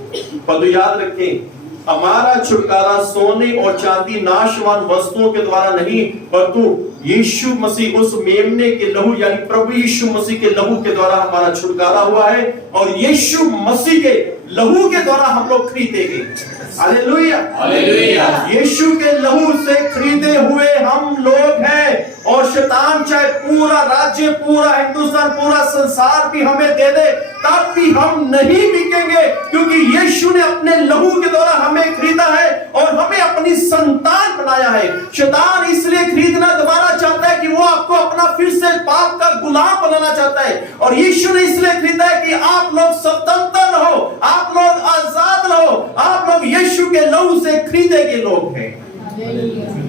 पर याद रखें हमारा छुटकारा सोने और चांदी नाशवान वस्तुओं के द्वारा नहीं, परंतु यीशु मसीह उस मेमने के लहू यानी प्रभु यीशु मसीह के लहू के द्वारा हमारा छुटकारा हुआ है, और यीशु मसीह के लहू के द्वारा हम लोग खरीदे गए। Hallelujah, hallelujah. यीशु के लहू से खरीदे हुए हम लोग हैं, और शैतान चाहे पूरा राज्य, पूरा हिंदुस्तान, पूरा संसार भी हमें दे दे, तब भी हम नहीं बिकेंगे, क्योंकि यीशु ने अपने लहू के द्वारा हमें खरीदा है और हमें अपनी संतान बनाया है। शैतान इसलिए खरीदना दोबारा चाहता है कि वो आपको अपना फिर से पाप का गुलाम बनाना चाहता है, और यीशु ने इसलिए खरीदा है कि आप लोग स्वतंत्र रहो, आप लोग आजाद रहो, आप लोग यीशु के लहू से खरीदे गए लोग हैं।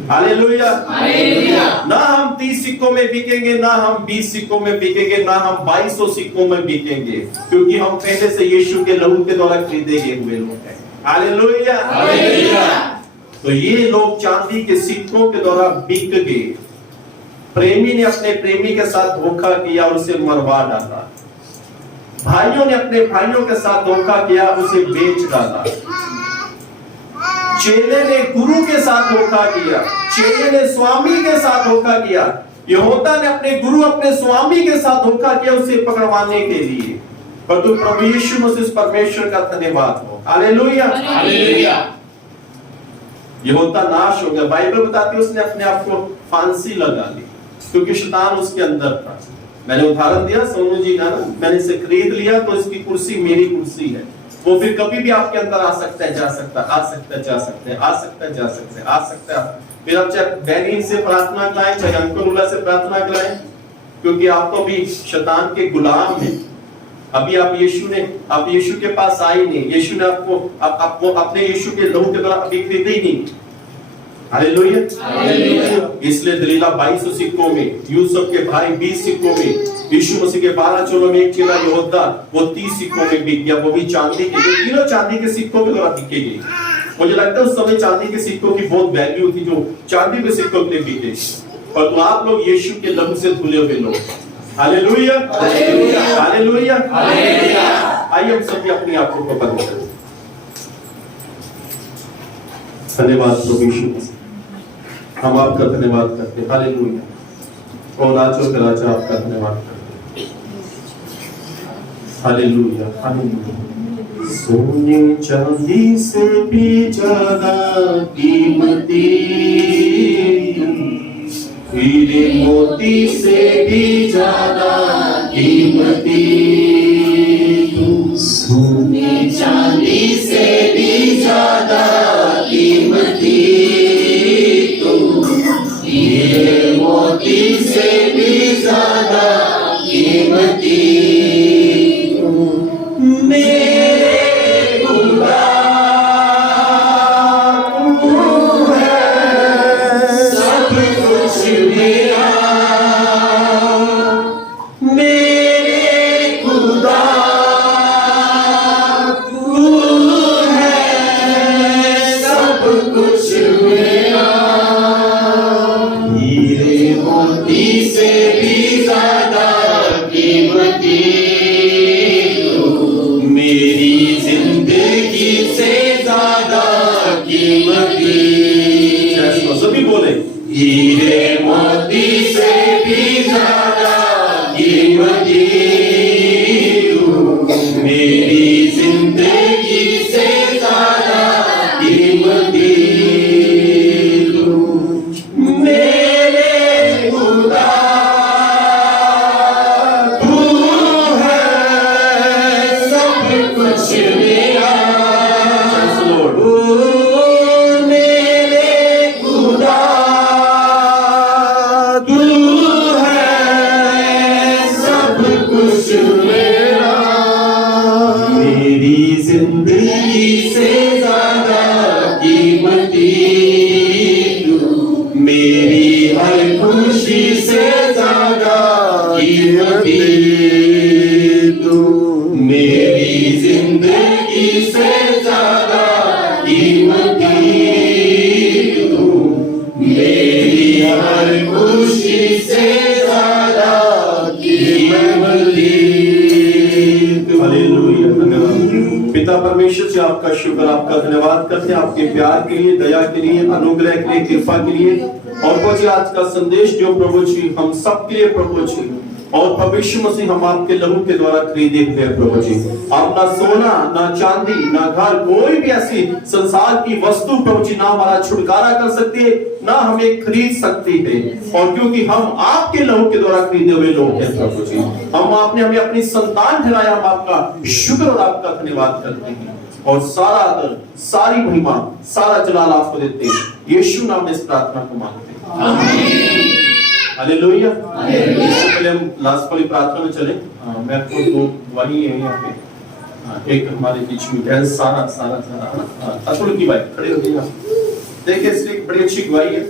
Hallelujah, hallelujah. ना हम 30 सिक्कों में बिकेंगे, ना हम 20 सिक्कों में बिकेंगे, ना हम 2200 सिक्कों में बिकेंगे, क्योंकि हम पहले से यीशु के लहू के द्वारा खरीदे गए हुए लोग हैं। Hallelujah, hallelujah. तो ये लोग चांदी के सिक्कों के द्वारा बिक गए। प्रेमी ने अपने प्रेमी के साथ धोखा किया और उसे मरवा डाला। भाइयों ने अपने भाइयों के साथ धोखा किया, उसे बेच डाला। चेले ने गुरु के साथ धोखा किया, चेले ने स्वामी के साथ धोखा किया। यहोदा ने अपने गुरु, अपने स्वामी के साथ धोखा किया उसे पकड़वाने के लिए। पर तो प्रभु यीशु मसीह परमेश्वर का धन्यवाद हो। Hallelujah, hallelujah. यहोदा नाश हो गया। बाइबल बताती है उसने अपने आप को फांसी लगा ली, क्योंकि शैतान उसके अंदर था। मैंने उदाहरण दिया, सोनू जी का ना, मैंने इसे खरीद लिया तो इसकी कुर्सी मेरी कुर्सी है। वो फिर कभी भी आपके अंदर आ सकता है, जा सकता है, आ सकता है, जा सकता है, आ सकता है, जा सकता है, आ सकता है। फिर आप चाहे बहन से प्रार्थना कराएं, चाहे अंकुर से प्रार्थना कराएं, क्योंकि आप तो अभी शैतान के गुलाम हैं। अभी आप यीशु के पास आए नहीं। यीशु ने आपको अपने यीशु के लहू के द्वारा अभी खरीदे ही नहीं। Hallelujah, hallelujah. इसलिए दलीला 2200 सिक्कों में, यूसुफ के भाई 20 सिक्कों में, यीशु मसीह के 12 चोलों में एक चेला यहोदा वो 30 सिक्कों में बिक गया, वो भी चांदी के। तीनों चांदी के सिक्कों के द्वारा बिके गए। मुझे लगता है उस समय चांदी के सिक्कों की बहुत वैल्यू थी, जो चांदी के सिक्कों के बिके। और तो आप लोग यीशु के लहू से धुले हुए लोग। Hallelujah, hallelujah, hallelujah, hallelujah. आइए हम सभी अपनी आंखों को बंद करें। धन्यवाद प्रभु यीशु मसीह, हम आपका धन्यवाद करते हैं। हालेलुया। और राजों के राजा आपका धन्यवाद करते हैं। Hallelujah, hallelujah. सोने चांदी से भी ज्यादा कीमती, हीरे मोती से भी ज्यादा कीमती, सोने चांदी से भी ज्यादा कीमती, हीरे मोती से भी ज्यादा कीमती, मेरे खुदा तू है सब कुछ मेरा, मेरे खुदा तू है सब कुछ मेरा, हीरे मोती से भी ज्यादा कीमती, मेरी जिंदगी से ज्यादा कीमती। सभी बोले, हीरे मोती से भी ज्यादा कीमती, मेरी जिंदगी से ज्यादा कीमती, मेरे खुदा तू है सब कुछ मेरा, मेरे खुदा तू है सब कुछ मेरा, मेरी जिंदगी से ज्यादा कीमती, मेरी हर खुशी से ज्यादा हर खुशी से ज्यादा कीमती। हालेलुया, धन्यवाद पिता परमेश्वर जी, आपका शुक्र, आपका धन्यवाद करते हैं आपके प्यार के लिए, दया के लिए, अनुग्रह के लिए, कृपा के लिए। और प्रभु जी आज का संदेश जो प्रभु जी हम सब के लिए प्रभु जी, और भविष्य मसीह हम आपके लहू के द्वारा खरीदे हुए हैं प्रभु जी। आप ना सोना, ना चांदी, ना घर, कोई भी ऐसी संसार की वस्तु प्रभु जी ना हमारा छुटकारा कर सकती है, ना हमें खरीद सकती है। और क्योंकि हम आपके लहू के द्वारा खरीदे हुए लोग हैं प्रभु जी, हम आपने हमें अपनी संतान ठहराया, हम आपका शुक्र और आपका धन्यवाद करते हैं। और सारा आदर, सारी महिमा, सारा जलाल आपको देते हैं। यीशु नाम में इस प्रार्थना को मांगते हैं, आमीन। हालेलुया। इससे पहले हम लास्ट वाली प्रार्थना में चले, मैं आपको दो वही है यहाँ पे, एक हमारे बीच में है सारा अतुल की भाई खड़े हो गए। देखिए इसलिए एक बड़ी अच्छी गवाही है।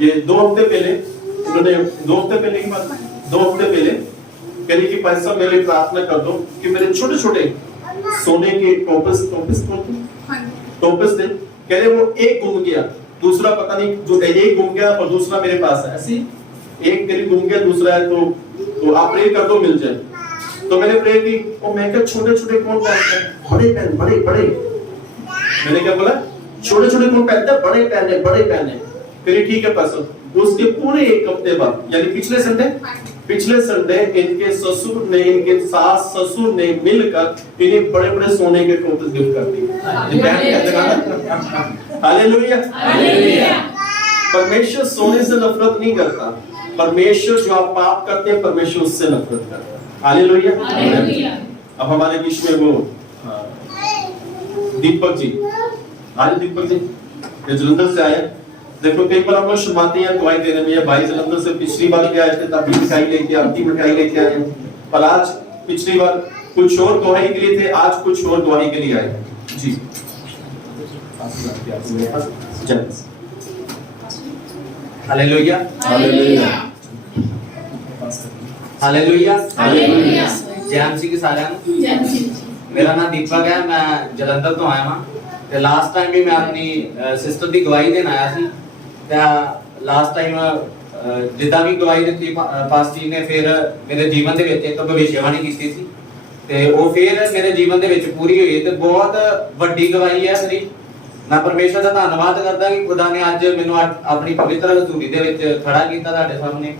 ये 2 हफ्ते पहले इन्होंने 2 हफ्ते पहले की बात, 2 हफ्ते पहले कह रही कि भाई साहब मेरे लिए प्रार्थना कर दो कि मेरे छोटे छोटे सोने के टोपस थे, कह रहे वो एक गुम गया, दूसरा पता नहीं, जो एक गुम गया और दूसरा मेरे पास है, ऐसी एक तेरी गुम गया, दूसरा है, तो आप प्रे कर दो मिल जाए। तो मैंने प्रे की, और मैं क्या छोटे छोटे कौन पहनते हैं, बड़े पहन, बड़े मैंने क्या बोला, छोटे छोटे कौन पहनते हैं, बड़े पहने। फिर ठीक है पास्टर। उसके पूरे 1 हफ्ते बाद, यानी पिछले संडे इनके ससुर ने, इनके सास ससुर ने मिलकर इन्हें बड़े बड़े सोने के टोपस गिफ्ट कर दिए। हालेलुया। परमेश्वर सोने से नफरत नहीं करता, परमेश्वर जो आप पाप करते हैं परमेश्वर उससे नफरत करता है। हालेलुया। अब हमारे बीच में वो दीपक जी, दीपक जी ये जलंधर से आए। देखो कई बार हम लोग शुरुआती हैं दवाई देने में, भाई जलंधर से पिछली बार भी आए थे, तब भी मिठाई लेके, अब भी मिठाई लेके आए, पर आज पिछली बार कुछ और दवाई के लिए थे, आज कुछ और दवाई के लिए आए जी। Hallelujah, hallelujah, hallelujah, hallelujah. जय मसीह की साਰਿਆਂ ਨੂੰ। मेरा नाम दीपक है, मैं जलंधर तो आया हाँ। ਤੇ ਲਾਸਟ ਟਾਈਮ ਵੀ ਮੈਂ ਆਪਣੀ ਸਿਸਟਰ ਦੀ ਗਵਾਹੀ ਦੇਣ ਆਇਆ ਸੀ। ਤੇ ਲਾਸਟ ਟਾਈਮ ਜਿੱਦਾਂ ਵੀ ਗਵਾਹੀ ਦਿੱਤੀ ਪਾਸਟਰ ਜੀ ਨੇ, ਫਿਰ ਮੇਰੇ ਜੀਵਨ ਦੇ ਵਿੱਚ ਇੱਕ ਭਵਿੱਖਬਾਣੀ ਕੀਤੀ ਸੀ ਤੇ ਉਹ ਫਿਰ ਮੇਰੇ ਜੀਵਨ ਦੇ ਵਿੱਚ ਪੂਰੀ ਹੋਈ ਤੇ ਬਹੁਤ ਵੱਡੀ ਗਵਾਹੀ ਹੈ ਮੇਰੀ। ਮੈਂ ਪਰਮੇਸ਼ਰ ਦਾ ਧੰਨਵਾਦ ਕਰਦਾ ਕਿ ਖੁਦਾ ਨੇ ਅੱਜ ਮੈਨੂੰ ਆਪਣੀ ਪਵਿੱਤਰ ਹਜ਼ੂਰੀ ਦੇ ਵਿੱਚ ਖੜਾ ਕੀਤਾ ਤੁਹਾਡੇ ਸਾਹਮਣੇ।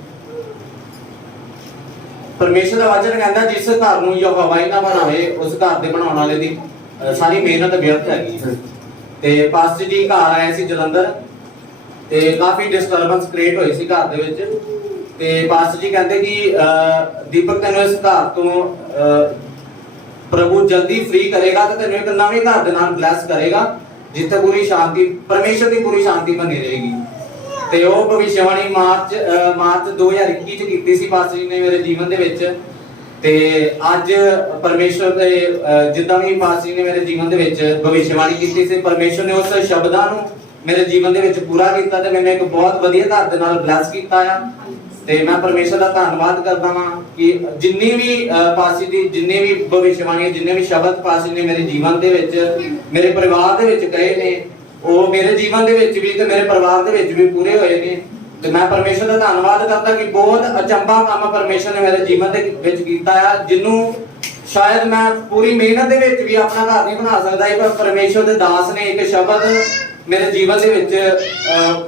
ਪਰਮੇਸ਼ਰ ਦਾ ਵਚਨ ਕਹਿੰਦਾ ਜਿਸ ਘਰ ਨੂੰ ਯਹੋਵਾ ਨਾ ਬਣਾਵੇ ਉਸ ਘਰ ਦੇ ਬਣਾਉਣ ਵਾਲੇ ਦੀ ਸਾਰੀ ਮਿਹਨਤ ਵਿਅਰਥ ਹੈਗੀ। ਤੇ ਪਾਸਟਰ ਜੀ ਘਰ ਆਏ ਸੀ ਜਲੰਧਰ ਤੇ ਕਾਫੀ ਡਿਸਟਰਬੈਂਸ ਕ੍ਰੀਏਟ ਹੋਈ ਸੀ ਘਰ ਦੇ ਵਿੱਚ। ਤੇ ਪਾਸਟਰ ਜੀ ਕਹਿੰਦੇ ਕਿ ਦੀਪਕ ਤੈਨੂੰ ਇਸ ਘਰ ਤੋਂ ਪ੍ਰਭੂ ਜਲਦੀ ਫ੍ਰੀ ਕਰੇਗਾ ਤੇ ਤੈਨੂੰ ਇੱਕ ਨਵੇਂ ਘਰ ਦੇ ਨਾਲ ਬਲੈਸ ਕਰੇਗਾ ਜਿੱਥੇ ਪੂਰੀ ਸ਼ਾਂਤੀ, ਪਰਮੇਸ਼ਰ ਦੀ ਪੂਰੀ ਸ਼ਾਂਤੀ ਬਣੀ ਰਹੇਗੀ। ਤੇ ਉਹ ਭਵਿੱਖਬਾਣੀ ਮਾਰਚ 2021 ਚ ਕੀਤੀ ਸੀ ਪਾਸਟਰ ਜੀ ਨੇ ਮੇਰੇ ਜੀਵਨ ਦੇ ਵਿੱਚ। ਤੇ ਅੱਜ ਪਰਮੇਸ਼ਰ ਦੇ ਜਿੱਦਾਂ ਵੀ ਪਾਸਟਰ ਜੀ ਨੇ ਮੇਰੇ ਜੀਵਨ ਦੇ ਵਿੱਚ ਭਵਿੱਖਬਾਣੀ ਕੀਤੀ ਸੀ, ਪਰਮੇਸ਼ਰ ਨੇ ਉਸ ਸ਼ਬਦਾਂ ਨੂੰ ਮੇਰੇ ਜੀਵਨ ਦੇ ਵਿੱਚ ਪੂਰਾ ਕੀਤਾ ਤੇ ਮੈਨੂੰ ਇੱਕ ਬਹੁਤ ਵਧੀਆ ਘਰ ਦੇ ਨਾਲ ਬਲੈਸ ਕੀਤਾ ਆ। ਤੇ ਮੈਂ ਪਰਮੇਸ਼ਰ ਦਾ ਧੰਨਵਾਦ ਕਰਦਾ ਹਾਂ ਕਿ ਜਿੰਨੀ ਵੀ ਪਾਸਟਰ ਦੀ ਜਿੰਨੇ ਵੀ ਭਵਿੱਖਬਾਣੀ, ਜਿੰਨੇ ਵੀ ਸ਼ਬਦ ਪਾਸਟਰ ਨੇ ਮੇਰੇ ਜੀਵਨ ਦੇ ਵਿੱਚ, ਮੇਰੇ ਪਰਿਵਾਰ ਦੇ ਵਿੱਚ ਕਹੇ ਨੇ, ਉਹ ਮੇਰੇ ਜੀਵਨ ਦੇ ਵਿੱਚ ਵੀ ਤੇ ਮੇਰੇ ਪਰਿਵਾਰ ਦੇ ਵਿੱਚ ਵੀ ਪੂਰੇ ਹੋਏ ਨੇ। ਤੇ ਮੈਂ ਪਰਮੇਸ਼ਰ ਦਾ ਧੰਨਵਾਦ ਕਰਦਾ ਕਿ ਬਹੁਤ ਅਚੰਭਾ ਕੰਮ ਪਰਮੇਸ਼ਰ ਨੇ ਮੇਰੇ ਜੀਵਨ ਦੇ ਵਿੱਚ ਕੀਤਾ ਆ, ਜਿਹਨੂੰ ਸ਼ਾਇਦ ਮੈਂ ਪੂਰੀ ਮਿਹਨਤ ਦੇ ਵਿੱਚ ਵੀ ਆਪਣਾ ਘਰ ਨਹੀਂ ਬਣਾ ਸਕਦਾ, ਪਰ ਪਰਮੇਸ਼ਰ ਦੇ ਦਾਸ ਨੇ ਇੱਕ ਸ਼ਬਦ ਮੇਰੇ ਜੀਵਨ ਦੇ ਵਿੱਚ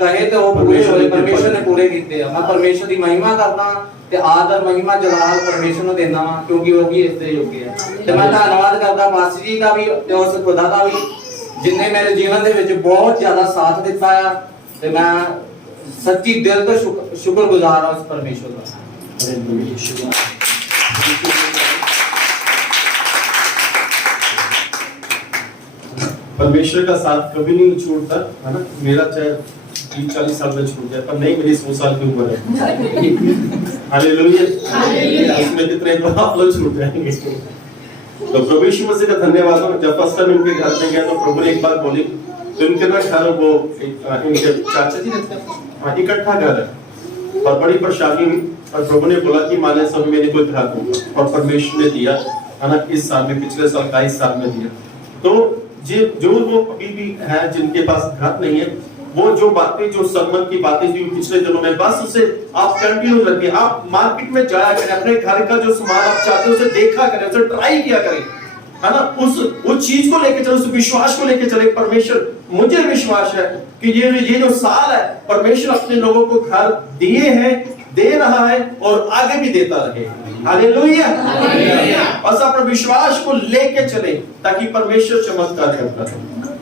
ਕਹੇ ਤੇ ਉਹ ਪੂਰੇ ਹੋਏ, ਪਰਮੇਸ਼ਰ ਨੇ ਪੂਰੇ ਕੀਤੇ ਆ। ਮੈਂ ਪਰਮੇਸ਼ਰ ਦੀ ਮਹਿਮਾ ਕਰਦਾ ਤੇ ਆਦਰ ਮਹਿਮਾ ਜਲਾਲ ਪਰਮੇਸ਼ਰ ਨੂੰ ਦੇਣਾ ਵਾ ਕਿਉਂਕਿ ਉਹ ਹੀ ਇਸ ਦੇ ਯੋਗ ਹੈ। ਤੇ ਮੈਂ ਧੰਨਵਾਦ ਕਰਦਾ ਪਾਸਟਰ ਜੀ ਦਾ ਵੀ ਤੇ ਉਸ ਖੁਦਾ ਦਾ ਵੀ ਜਿਨਨੇ ਮੇਰੇ ਜੀਵਨ ਦੇ ਵਿੱਚ ਬਹੁਤ ਜ਼ਿਆਦਾ ਸਾਥ ਦਿੱਤਾ ਆ। ਤੇ ਮੈਂ ਸੱਚੀ ਦਿਲ ਤੋਂ ਸ਼ੁਕਰਗੁਜ਼ਾਰ ਹਾਂ ਉਸ ਪਰਮੇਸ਼ਰ ਦਾ। परमेश्वर का साथ कभी नहीं छूटता है ना। मेरा चाहे 30-40 साल में छूट जाए, पर नहीं, मेरी 100 साल की उम्र है। हालेलुया। इसमें कितने आप लोग छूट जाएंगे। तो प्रभु यीशु मसीह का धन्यवाद हो। जब फर्स्ट टाइम उनके घर में गया तो प्रभु ने एक बात बोली, तो उनके ना घर वो इनके चाचा जी रहते हैं, इकट्ठा घर है और बड़ी परेशानी हुई और प्रभु ने बोला कि माने सब मेरे को घर दूंगा, और परमेश्वर ने दिया है ना। इस साल में, पिछले साल 22 साल में दिया। तो जो लोग अभी भी हैं जिनके पास घर नहीं है, वो जो बातें, जो सरमन की बातें जो पिछले दिनों में, बस उसे आप कंटिन्यू रखिए। आप मार्केट में जाया करें, अपने घर का जो सामान आप चाहते हो उसे देखा करें, उसे ट्राई किया करें, है ना। उस चीज को लेके चले, उस विश्वास को लेके चले। परमेश्वर, मुझे विश्वास है कि ये जो साल है, परमेश्वर अपने लोगों को घर दिए हैं, दे रहा है और आगे भी देता रहे। हालेलुया। बस अपने विश्वास को लेके चले ताकि परमेश्वर चमत्कार करता है।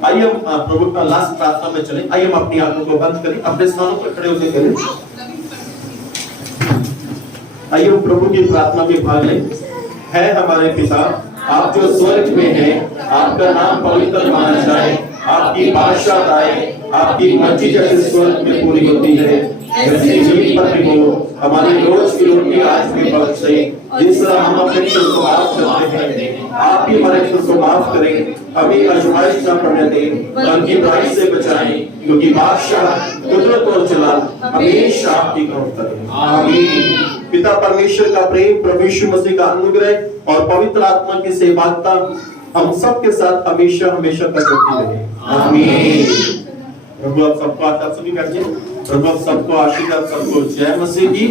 आइए हम प्रभु का लास्ट प्रार्थना में चले। आइए हम अपनी आंखों को बंद करें, अपने स्थानों पर खड़े होकर करें। आइए हम प्रभु की प्रार्थना में भाग लें। है हमारे पिता, आप जो स्वर्ग में हैं, आपका नाम पवित्र माना जाए, आपकी बादशाह आए, आपकी मर्जी जैसे स्वर्ग में पूरी होती है वैसे जमीन पर भी हो। हमारी रोज की रोटी आज भी बख्शे, जिस तरह हम अपने मित्र को माफ करते हैं, आप भी हमारे मित्र को माफ करें। हमें आजमाइश न पड़ने दें, बल्कि बुराई से बचाएं, क्योंकि बादशाह, कुदरत और जलाल हमेशा आपकी होता है। आमीन। पिता परमेश्वर का प्रेम, प्रभु यीशु मसीह का अनुग्रह और पवित्र आत्मा की सहभागिता हम सबके साथ हमेशा हमेशा तक होती रहे। आमीन। प्रभु आप सबको आशीष, आप सभी बैठिए। प्रभु आप सबको आशीष, आप सबको जय मसीह की।